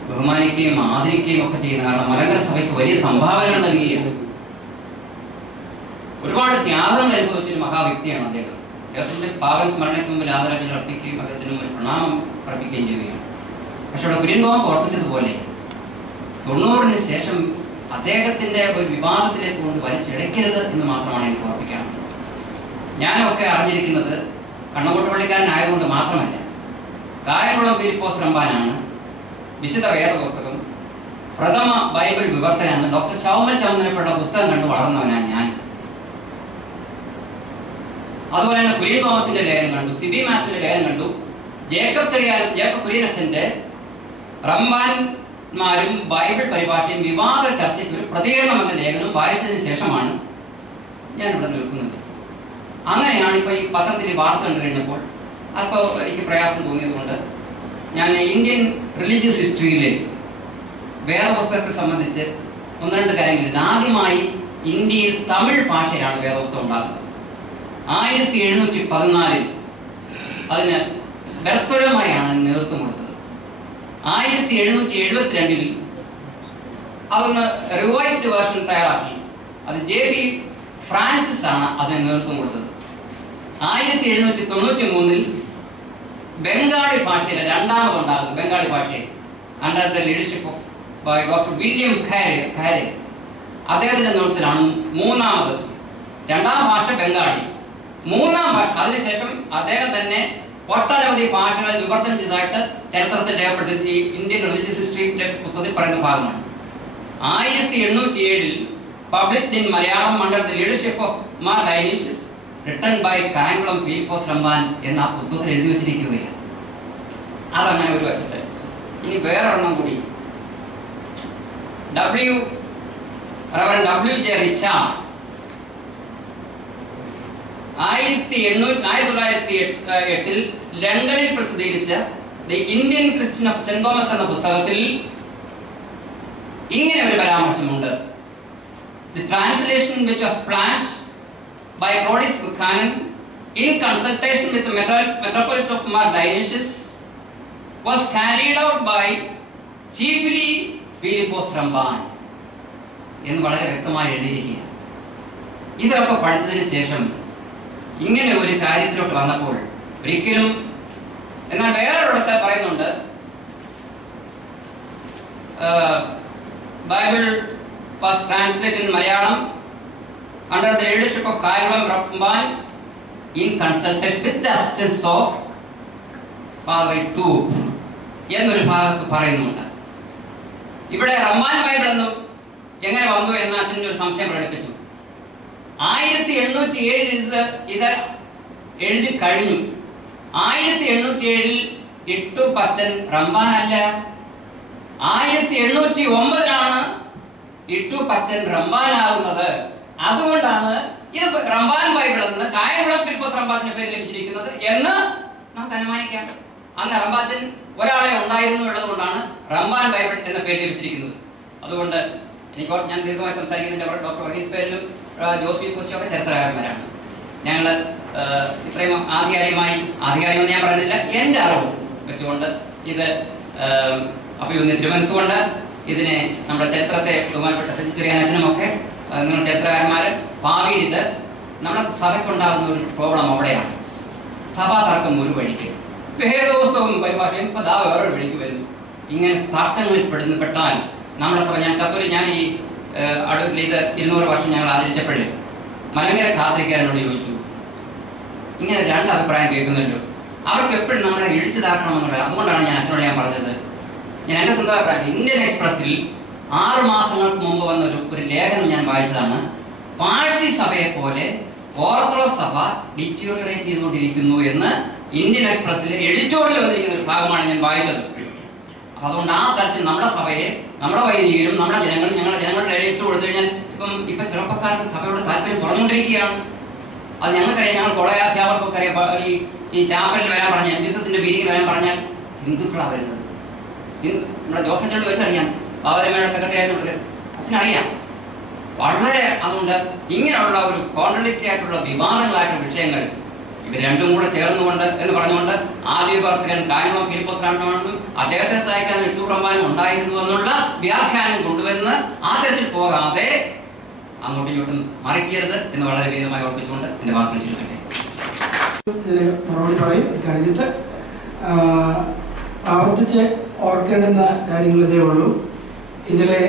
ബഹുമാനിക്കുകയും ആദരിക്കുകയും ഒക്കെ ചെയ്യുന്ന, കാരണം മലങ്കര സഭയ്ക്ക് വലിയ സംഭാവനകൾ നൽകുകയാണ്. ഒരുപാട് ത്യാഗങ്ങൾ അനുഭവിച്ചൊരു മഹാവ്യക്തിയാണ് അദ്ദേഹം. അദ്ദേഹത്തിന്റെ പാവന സ്മരണയ്ക്ക് മുമ്പിൽ ആദരാഞ്ജലി അർപ്പിക്കുകയും അദ്ദേഹത്തിന് ഒരു പ്രണാമം അർപ്പിക്കുകയും ചെയ്യുകയാണ്. പക്ഷെ അവിടെ കുര്യൻ തോമസ് ഓർപ്പിച്ചതുപോലെ 90-ന് ശേഷം അദ്ദേഹത്തിന്റെ ഒരു വിവാദത്തിലേക്ക് കൊണ്ട് വലിച്ചിഴക്കരുത് എന്ന് മാത്രമാണ് എനിക്ക് ഓർപ്പിക്കാറുള്ളത്. ഞാനൊക്കെ അറിഞ്ഞിരിക്കുന്നത് കണ്ണങ്കോട്ട് പള്ളിക്കാരനായതുകൊണ്ട് മാത്രമല്ല, കായംകുളം ഫിലിപ്പോസ് റമ്പാനാണ് വിശുദ്ധ വേദപുസ്തകം പ്രഥമ ബൈബിൾ വിവർത്തനാണ് ഡോക്ടർ ശൗമൽ ചന്ദ്രനപ്പയുടെ പുസ്തകം കണ്ട് വളർന്നവനാണ് ഞാൻ. അതുപോലെ തന്നെ കുര്യൻ തോമസിന്റെ ലേഖനം കണ്ടു, സിബി മാത്യുവിന്റെ ലേഖനം കണ്ടു, ജേക്കബ് കുര്യനച്ഛന്റെ റമ്പാന്മാരും ബൈബിൾ പരിഭാഷയും വിവാദ ചർച്ചയ്ക്ക് ഒരു പ്രതികരണം എന്ന ലേഖനം വായിച്ചതിന് ശേഷമാണ് ഞാൻ ഇവിടെ നിൽക്കുന്നത്. അങ്ങനെയാണ് ഇപ്പോൾ ഈ പത്രത്തിൽ ഈ വാർത്ത കണ്ടു കഴിഞ്ഞപ്പോൾ അല്പം എനിക്ക് പ്രയാസം തോന്നിയത് കൊണ്ട് ഞാൻ ഇന്ത്യൻ റിലീജിയസ് ഹിസ്റ്ററിയിലെ വേദപുസ്തകത്തെ സംബന്ധിച്ച് 1-2 കാര്യങ്ങളിൽ. ആദ്യമായി ഇന്ത്യയിൽ തമിഴ് ഭാഷയിലാണ് വേദപുസ്തകം ഉണ്ടാകുന്നത്. 1714 അതിന് ബെർത്തോലമായാണ് നേതൃത്വം കൊടുത്തത്. 1772 അതൊന്ന് റിവൈസ്ഡ് വേർഷൻ തയ്യാറാക്കി. അത് JB ഫ്രാൻസിസ് ആണ് അതിന് നേതൃത്വം കൊടുത്തത്. 1793 ബംഗാളി ഭാഷയിലെ രണ്ടാമതുണ്ടാകുന്നത്, ബംഗാളി ഭാഷയിൽ under the leadership of by doctor William Carey, അദ്ദേഹത്തിന്റെ നേതൃത്വത്തിലാണ് മൂന്നാമത്. രണ്ടാം ഭാഷ ബംഗാളി, മൂന്നാം ഭാഷ. അതിനുശേഷം അദ്ദേഹം തന്നെ ഒട്ടനവധി ഭാഷകൾ വിവർത്തനം ചെയ്തതായിട്ട് ചരിത്രത്തിൽ രേഖപ്പെടുത്തി ഇന്ത്യൻ റിലീജിയസ് ഹിസ്റ്ററിയിലെ പുസ്തകത്തിൽ പറയുന്ന ഭാഗമാണ്. 1807 published in Malayalam under the leadership of Mar Dionysius written by Kayamkulam Philipose Ramban എന്ന ആ പുസ്തകത്തിൽ എഴുതി വെച്ചിരിക്കുകയാണ്. അതങ്ങനെ ഒരു വശത്ത്. ഇനി വേറൊരെണ്ണം കൂടി, WJ റിച്ചാർഡ് 1908 ലണ്ടനിൽ പ്രസിദ്ധീകരിച്ച the Indian Christian of saint Thomas എന്ന പുസ്തകത്തിൽ ഇങ്ങനെ ഒരു പരാമർശമുണ്ട്. The translation which was planned by Rhodis Buchanan in consultation with the Metropolitan of Mar Dionysius was carried out by chiefly Philippos Ramban എന്ന് വളരെ വ്യക്തമായി എഴുതിയിരിക്കുകയാണ്. ഇതൊക്കെ പഠിച്ചതിന് ശേഷം ഇങ്ങനെ ഒരു കാര്യത്തിലോട്ട് വന്നപ്പോൾ ഒരിക്കലും, എന്നാൽ വേറൊരിടത്ത് പറയുന്നുണ്ട്, Bible was translated in Malayalam under the leadership of Kayalam Ramban in consultation with the assistance of Father Toop എന്നൊരു ഭാഗത്ത് പറയുന്നുണ്ട്. ഇവിടെ റമ്പാൻ ബൈബിൾ എന്ന് എങ്ങനെ വന്നു എന്ന് അച്ഛൻ ഒരു സംശയം പ്രകടിപ്പിച്ചു. 1807 ഇത് എഴുതി കഴിഞ്ഞു. 1807 ഇട്ടു പച്ചൻ റമ്പാനല്ല. 1809 ഇട്ടു പച്ചൻ റമ്പാനാകുന്നത്. അതുകൊണ്ടാണ് ഇത് റമ്പാൻ ബൈബിൾ എന്ന് കായംകുളം ഫിലിപ്പോസ് റമ്പാച്ചന്റെ പേര് ലഭിച്ചിരിക്കുന്നത് എന്ന് നമുക്ക് അനുമാനിക്കാം. അന്ന് റമ്പാച്ചൻ ഒരാളെ ഉണ്ടായിരുന്നു ഉള്ളത് കൊണ്ടാണ് റമ്പാൻ ബൈബിൾ എന്ന പേര് ലഭിച്ചിരിക്കുന്നത്. അതുകൊണ്ട് ഞാൻ ദീർഘമായി സംസാരിക്കുന്നതിന്റെ ഡോക്ടർ വർഗീസ് പേരിലും ജോസ് വി കോസ്റ്റോ ഒക്കെ ചരിത്രകാരന്മാരാണ്. ഞങ്ങൾ ഇത്രയും ആധികാരികമെന്ന് ഞാൻ പറയുന്നില്ല, എൻ്റെ അറിവ് വെച്ചുകൊണ്ട് ഇത് അഭിവന്യ തിരുമനസ്സുകൊണ്ട് ഇതിനെ നമ്മുടെ ചരിത്രത്തെ ബഹുമാനപ്പെട്ട ചെറിയാനച്ഛനുമൊക്കെ നിങ്ങൾ ചരിത്രകാരന്മാർ ഭാവിയിൽ ഇത് നമ്മുടെ സഭയ്ക്കുണ്ടാകുന്ന ഒരു പ്രോബ്ലം അവിടെയാണ്. സഭാ തർക്കം ഒരു വഴിക്ക്, ഭേദോസ്തവും പരിഭാഷയും ദാ വേറൊരു വഴിക്ക് വരുന്നു. ഇങ്ങനെ തർക്കങ്ങളിൽ പെട്ടാൽ നമ്മുടെ സഭ, ഞാൻ ഈ അടുപ്പിൽ ഇത് 200 വർഷം ഞങ്ങൾ ആചരിച്ചപ്പോഴേ മലങ്കര കാത്തിരിക്കാരനോട് ചോദിച്ചു, ഇങ്ങനെ രണ്ട് അഭിപ്രായം കേൾക്കുന്നുണ്ടല്ലോ, അവർക്ക് എപ്പോഴും നമ്മളെ ഇടിച്ചു താക്കണമെന്നുള്ളത്. അതുകൊണ്ടാണ് ഞാൻ അച്ഛനോട് ഞാൻ പറഞ്ഞത്, ഞാൻ എൻ്റെ സ്വന്തം അഭിപ്രായം, ഇന്ത്യൻ എക്സ്പ്രസിൽ 6 മാസങ്ങൾക്ക് മുമ്പ് വന്ന ഒരു ലേഖനം ഞാൻ വായിച്ചതാണ്. പാഴ്സി സഭയെ പോലെ ഓർത്തഡോക്സ് സഭ ഡിറ്റീരിയറേറ്റ് ചെയ്തുകൊണ്ടിരിക്കുന്നു എന്ന് ഇന്ത്യൻ എക്സ്പ്രസിലെ എഡിറ്റോറിയൽ വന്നിരിക്കുന്ന ഒരു ഭാഗമാണ് ഞാൻ വായിച്ചത്. അതുകൊണ്ട് ആ തരത്തിൽ നമ്മുടെ സഭയെ, നമ്മുടെ വൈദികരും നമ്മുടെ ജനങ്ങളും ഞങ്ങളുടെ ജനങ്ങളുടെ ഇടയിൽ ഇട്ട് കൊടുത്തു കഴിഞ്ഞാൽ ഇപ്പം ചെറുപ്പക്കാർക്ക് സഭയോട് താല്പര്യം കുറഞ്ഞുകൊണ്ടിരിക്കുകയാണ്. അത് ഞങ്ങൾക്കറിയാം. ഞങ്ങൾ കോളേജ് അധ്യാപകർക്കൊക്കെ അറിയാം. ഈ ചാപ്പലിൽ വരാൻ പറഞ്ഞാൽ, എംജിസത്തിന്റെ മീറ്റിംഗിൽ വരാൻ പറഞ്ഞാൽ ഹിന്ദുക്കളാണ് വരുന്നത്. നമ്മുടെ ജോസച്ചനോട് വെച്ചറിയാം, ബാബാരമ്മയുടെ സെക്രട്ടറി ആയിട്ട് അച്ഛനറിയാം. വളരെ അതുകൊണ്ട് ഇങ്ങനെയുള്ള ഒരു കോൺട്രഡിക്ടറി ആയിട്ടുള്ള വിവാദങ്ങളായിട്ടുള്ള വിഷയങ്ങൾ ഇവർ രണ്ടും കൂടെ ചേർന്നുകൊണ്ട് എന്ന് പറഞ്ഞുകൊണ്ട് ആദ്യ പ്രവർത്തകൻ കായംകുളം ഫിലിപ്പോസ് രാമനാണെന്നും അദ്ദേഹത്തെ സഹായിക്കാൻ ഇട്ടു റമ്പാനും ഉണ്ടായിരുന്നു എന്നുള്ള വ്യാഖ്യാനം കൊണ്ടുവന്ന് ആ തരത്തിൽ പോകാതെ അങ്ങോട്ടും ഇങ്ങോട്ടും മറിക്കരുത് എന്ന് വളരെ വിനീതമായി ഓർപ്പിച്ചുകൊണ്ട് എന്റെ വാക്കുകൾ ചുരുക്കട്ടെ. ഇതിന് മറുപടി പറയും. കഴിഞ്ഞിട്ട് ആവർത്തിച്ച് ഓർക്കേണ്ടുന്ന കാര്യങ്ങൾ ഇതേ ഉള്ളൂ. ഇതിലെ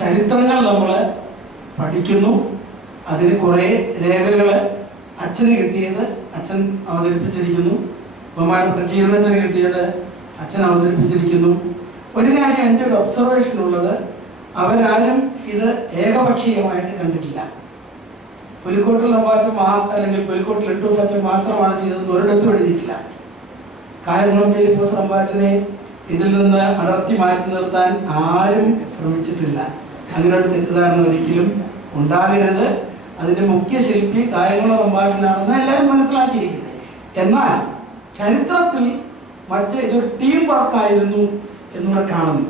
ചരിത്രങ്ങൾ നമ്മൾ പഠിക്കുന്നു. അതിന് കുറേ രേഖകൾ അച്ഛന് കിട്ടിയത് അച്ഛൻ അവതരിപ്പിച്ചിരിക്കുന്നു. ബഹുമാനപ്പെട്ട ജീവനച്ഛന് കിട്ടിയത് അച്ഛൻ അവതരിപ്പിച്ചിരിക്കുന്നു. ഒരു കാര്യം എൻ്റെ ഒരു ഒബ്സർവേഷൻ ഉള്ളത്, അവരാരും ഇത് ഏകപക്ഷീയമായിട്ട് കണ്ടിട്ടില്ല. പുലിക്കോട്ടിൽ റമ്പാച്ചൻ അല്ലെങ്കിൽ പുലിക്കോട്ടിൽ ഇട്ടു പച്ചൻ മാത്രമാണ് ചെയ്തതെന്ന് ഒരിടത്തും എഴുതിയിട്ടില്ല. കായംകുളം ഫിലിപ്പോസ് റമ്പാച്ചനെ ഇതിൽ നിന്ന് അടർത്തി മാറ്റി നിർത്താൻ ആരും ശ്രമിച്ചിട്ടില്ല. അങ്ങനെ ഒരു തെറ്റിദ്ധാരണ ഒരിക്കലും ഉണ്ടാകരുത്. അതിന്റെ മുഖ്യ ശില്പി കായംകുളം റമ്പാച്ചനാണെന്ന് എല്ലാവരും മനസ്സിലാക്കിയിരിക്കുന്നത്. എന്നാൽ ചരിത്രത്തിൽ ഇതൊരു ടീം വർക്കായിരുന്നു എന്നൂടെ കാണുന്നു.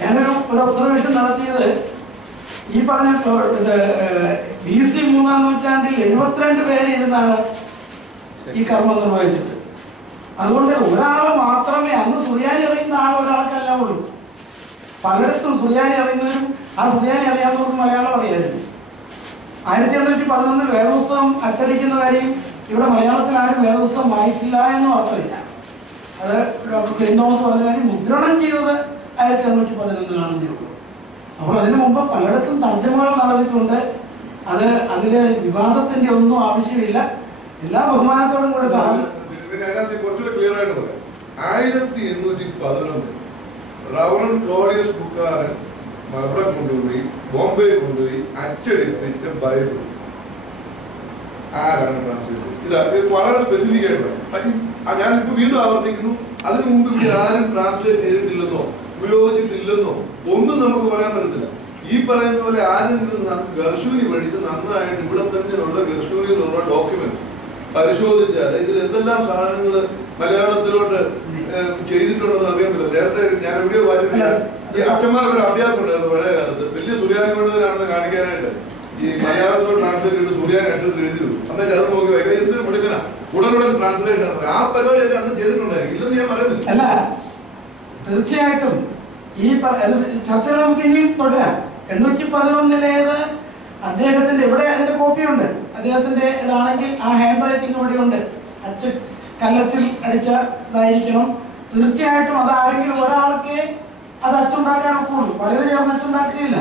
ഞാനൊരു ഒബ്സർവേഷൻ നടത്തിയത്, ഈ പറഞ്ഞ BC 3-ാം നൂറ്റാണ്ടിൽ 72 പേര് ഇരുന്നാണ് ഈ കർമ്മം നിർവഹിച്ചത്. അതുകൊണ്ട് ഒരാൾ മാത്രമേ അന്ന് സുറിയാനി അറിയുന്ന ഒരാൾക്കല്ല ഉള്ളൂ. പലയിടത്തും സുറിയാനി അറിയുന്നവരും ആ സുറിയാനി അറിയാവുന്നവർക്ക് മലയാളം അറിയായിരുന്നു. 1811 വേദപുസ്തകം അച്ചടിക്കുന്ന കാര്യം ഇവിടെ മലയാളത്തിൽ ആരും വേദപുസ്തകം വായിച്ചില്ല എന്നും അർത്ഥമില്ല. അത് ഡോക്ടർ ക്ലിൻ തോമസ് പറഞ്ഞ കാര്യം മുദ്രണം ചെയ്തത് 1811 ഉള്ളൂ. അപ്പോൾ അതിനു മുമ്പ് പലയിടത്തും തർജ്ജമകൾ നടന്നിട്ടുണ്ട്. അതില് വിവാദത്തിന്റെ ഒന്നും ആവശ്യമില്ല. എല്ലാ ബഹുമാനത്തോടും കൂടെ കുറച്ചുകൂടെ ക്ലിയർ ആയിട്ട് പറയാം. 1811 റവറൻ ക്ലോഡിയസ് ബുക്കാരൻ അവിടെ കൊണ്ടുപോയി ബോംബെ കൊണ്ടുപോയി അച്ചടിപ്പിച്ച ബൈബിൾ ആരാണ് ട്രാൻസ്ലേറ്റ് ചെയ്തത്? ഇത് വളരെ സ്പെസിഫിക് ആയിട്ട് പറയാം. ഞാനിപ്പോ വീണ്ടും ആവർത്തിക്കുന്നു, അതിനു മുമ്പ് ആരും ട്രാൻസ്ലേറ്റ് ചെയ്തിട്ടില്ലെന്നോ ഉപയോഗിച്ചിട്ടില്ലെന്നോ ഒന്നും നമുക്ക് പറയാൻ പറ്റത്തില്ല. ഈ പറയുന്ന പോലെ ആരെങ്കിലും ഗർഷൂരി പഠിച്ച് നന്നായിട്ട് ഇവിടെ തന്നെയുള്ള ഗർഷൂരിയിലുള്ള ഡോക്യുമെന്റ് പരിശോധിച്ചാൽ ഇതിൽ എന്തെല്ലാം സാധനങ്ങൾ മലയാളത്തിലോട്ട് ചെയ്തിട്ടുണ്ടെന്ന് അറിയാൻ പറ്റില്ല. നേരത്തെ ഞാൻ എവിടെയോ വായിച്ചിട്ടില്ല, ഈ അച്ഛന്മാർക്ക് ഒരു അഭ്യാസം ഉണ്ടായിരുന്നു പഴയ കാലത്ത്, വലിയ സുറിയാനി കൊണ്ടവരാണെന്ന് കാണിക്കാനായിട്ട് ഈ മലയാളത്തിലോട്ട് ട്രാൻസ്ലേറ്റ് ചെയ്ത് സുറിയാനി അക്ഷരത്തിൽ എഴുതി വരും. അന്നേരം അത് നോക്കി വയ്ക്കുക, എന്തൊരു പഠിക്കണ ഉടനുടൻ ട്രാൻസ്ലേഷൻ ആണ്. ആ പരിപാടി അന്ന് ചെയ്തിട്ടുണ്ടായിരുന്നു, ഇല്ലെന്ന് ഞാൻ പറയുന്നില്ല. അല്ല, തീർച്ചയായിട്ടും ഈ ചർച്ചകൾ നമുക്ക് ഇനിയും തുടരാം. 811 അദ്ദേഹത്തിന്റെ ഇവിടെ അതിന്റെ കോപ്പിയുണ്ട്. അദ്ദേഹത്തിന്റെ ഇതാണെങ്കിൽ ആ ഹാൻഡ് റൈറ്റിംഗ് ഇവിടെ ഉണ്ട്. കല്ലച്ചിൽ അടിച്ചതായിരിക്കണം. തീർച്ചയായിട്ടും അത് ആരെങ്കിലും ഒരാൾക്ക് അത് അച്ചുണ്ടാക്കാൻ ഒക്കുള്ളൂ, പലരും ചേർന്ന് അച്ചുണ്ടാക്കുകയില്ല.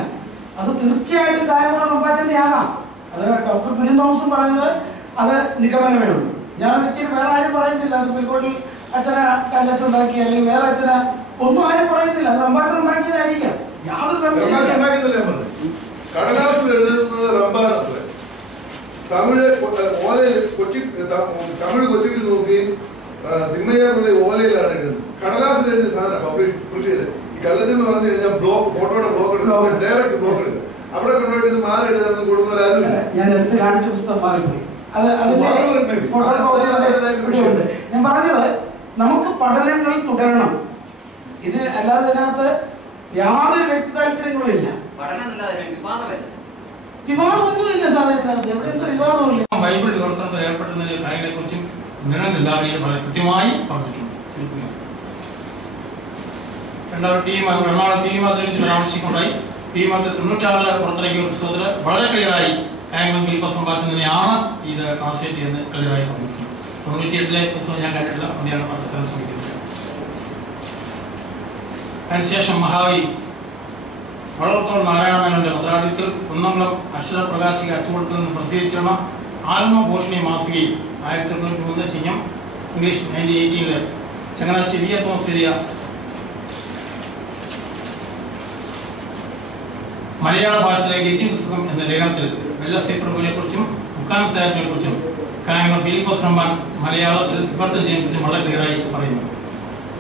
അത് തീർച്ചയായിട്ടും കായംകുളം റമ്പാച്ചന്റെ ആകാം. അത് ഡോക്ടർ ക്ലിൻ തോമസും പറഞ്ഞത് അത് നിഗമനമേ ഉള്ളൂ. ഞാൻ ഒരിക്കലും വേറെ ആരും പറയുന്നില്ല അത് പുലിക്കോട്ടിൽ അച്ഛനെ കല്ലച്ചുണ്ടാക്കി അല്ലെങ്കിൽ വേറെ അച്ഛനെ ഒന്നും ആരും പറയുന്നില്ല. അത് റമ്പാച്ചൻ ഉണ്ടാക്കിയതായിരിക്കാം. യാതൊരു സംശയവും ഉണ്ടാക്കിയതല്ലേ പറഞ്ഞത്. കടലാസിൽ എഴുതുന്നത് റംബാനത്ര, തമിഴ് ഓലയിൽ തമിഴ് കൊച്ചിയിൽ നോക്കി തിമ്മയ്യാറുള്ള ഓലയിലാണ് എഴുതുന്നത്. കടലാസിൽ എഴുതിയ സാധനം പബ്ലിഷ് ചെയ്ത് ഈ കല്ലത്തെന്ന് പറഞ്ഞു കഴിഞ്ഞാൽ ബ്ലോക്ക്, ഫോട്ടോയുടെ ബ്ലോക്ക് എടുക്കും, ഡയറക്റ്റ് ബ്ലോക്ക് എടുക്കും. അവിടെ കൊണ്ടുപോയിട്ട് മാല എഴുതാനൊന്നും കൊടുക്കുന്നവരാരും ഞാൻ എടുത്ത് കാണിച്ച പുസ്തകം മാറിപ്പോയി. അത് അതിന്റെ ഫോട്ടോ ഉണ്ട്. ഞാൻ പറഞ്ഞത് നമുക്ക് പഠനങ്ങൾ തുടരണം. ഇത് അല്ലാതെ ഇതിനകത്ത് യാതൊരു വ്യക്തി താല്പര്യങ്ങളും ഇല്ല, വിവാദമൊന്നുമില്ല സാറേ. ഇതിനകത്ത് എവിടെ എന്തോ വിവാദമില്ല. ബൈബിൾ വിവർത്തനത്തിൽ ഏർപ്പെടുന്ന കാര്യങ്ങളെ കുറിച്ചും നിങ്ങൾ എല്ലാവരെയും വളരെ കൃത്യമായി പറഞ്ഞിട്ടുണ്ട്. രണ്ടാമത് എറണാകുളം ടീം അതിനെ പരാമർശിക്കുണ്ടായി. ഈ മധ്യ 96 പുറത്തിറക്കിയ പുസ്തകത്തിൽ വളരെ ക്ലിയറായി കാര്യങ്ങളും ഫിലിപ്പോസ് സംഭാഷണത്തിനെയാണ് ഇത് ട്രാൻസ്ലേറ്റ് ചെയ്യുന്നത് ക്ലിയറായി പറഞ്ഞിട്ടുണ്ട്. 98 പുസ്തകം ഞാൻ കണ്ടിട്ടില്ല, അതിനെയാണ് പഠിത്തത്തിന് ശ്രമിക്കുന്നത്. അതിനുശേഷം മഹാവി വളർത്തോൾ നാരായണമേനോന്റെ പത്രാധിപത്യത്തിൽ കുന്നംകുളം അക്ഷരപ്രകാശിക അച്ചുകൂടത്തിൽ നിന്ന് പ്രസിദ്ധീകരിച്ചിരുന്ന ആത്മപോഷണി മാസികയിൽ 1903 ചിങ്ങം ഇംഗ്ലീഷ് 1918 ചങ്ങനാശ്ശേരി തോമസ് മലയാള ഭാഷയിലെ ഗദ്യ പുസ്തകം എന്ന ലേഖനത്തിൽ വെല്ലസ്ലി പ്രഭുവിനെ കുറിച്ചും ബുക്കാൻ സാഹിബിനെ കുറിച്ചും കാര്യങ്ങൾ ഫിലിപ്പോസ് റഹ്മാൻ മലയാളത്തിൽ വിവർത്തനം ചെയ്യുന്നതിനെ വളരെ ക്ലിയറായി പറയുന്നു.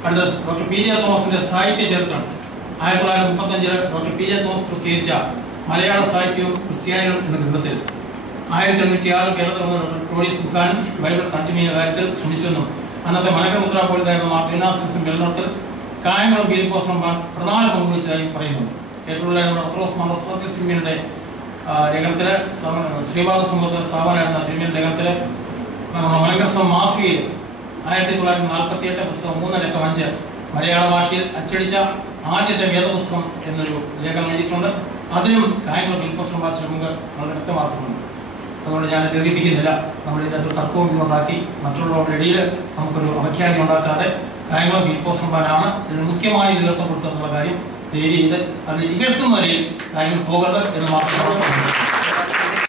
അടുത്ത ഡോക്ടർ പി ജെ തോമസിന്റെ സാഹിത്യ ചരിത്രം 1935 ഡോക്ടർ പി ജെ തോമസ് പ്രസിദ്ധീകരിച്ച മലയാള സാഹിത്യവും ക്രിസ്ത്യാനികളും എന്ന ഗ്രന്ഥത്തിൽ 1806 കേരളത്തിൽ വന്ന ഡോക്ടർ ക്ലോഡിയസ് ബുക്കാൻ ബൈബിൾ തർജ്ജമ ചെയ്യുന്ന കാര്യത്തിൽ ശ്രമിച്ചുവെന്നും അന്നത്തെ മലകമുദ്ര പോലീസായിരുന്ന മാർട്ടിനാസിസും വെള്ളനോട്ടത്തിൽ കായംകുളം ഫിലിപ്പോസ് റഹ്മാൻ പ്രധാന പങ്കുവച്ചതായി പറയുന്നു. ഏറ്റവും പത്രോസ് മറസ്വത്യസിംഹിയുടെ ലേഖനത്തില് ശ്രീപാദ സമ്പത്ത് സ്ഥാപനമായിരുന്ന തിരുമേനി ലേഖനത്തില് മലങ്കരസം മാസികയിൽ 1948 പുസ്തകം 3.5 മലയാള ഭാഷയിൽ അച്ചടിച്ച ആദ്യത്തെ വേദപുസ്തകം എന്നൊരു ലേഖനം എഴുതിയിട്ടുണ്ട്. അതിനും കായംകുളം ഫിലിപ്പോസ് റഹ്മാൻ നമുക്ക് വളരെ വ്യക്തമാക്കുന്നുണ്ട്. അതുകൊണ്ട് ഞാൻ ദീർഘിപ്പിക്കുന്നില്ല. നമ്മൾ ഇതിനകത്ത് തർക്കവും ഇതുണ്ടാക്കി മറ്റുള്ളവരുടെ ഇടയിൽ നമുക്കൊരു അവഖ്യാതി ഉണ്ടാക്കാതെ കായംകുളം ഫിലിപ്പോസ് റഹ്മാനാണ് ഇതിന് മുഖ്യമായി നേതൃത്വം കൊടുത്തെന്നുള്ള കാര്യം ദേവി ഇത് അത് ഇകഴ്ത്തുന്ന വരെയും കാര്യങ്ങൾ പോകരുത് എന്ന് മാത്രം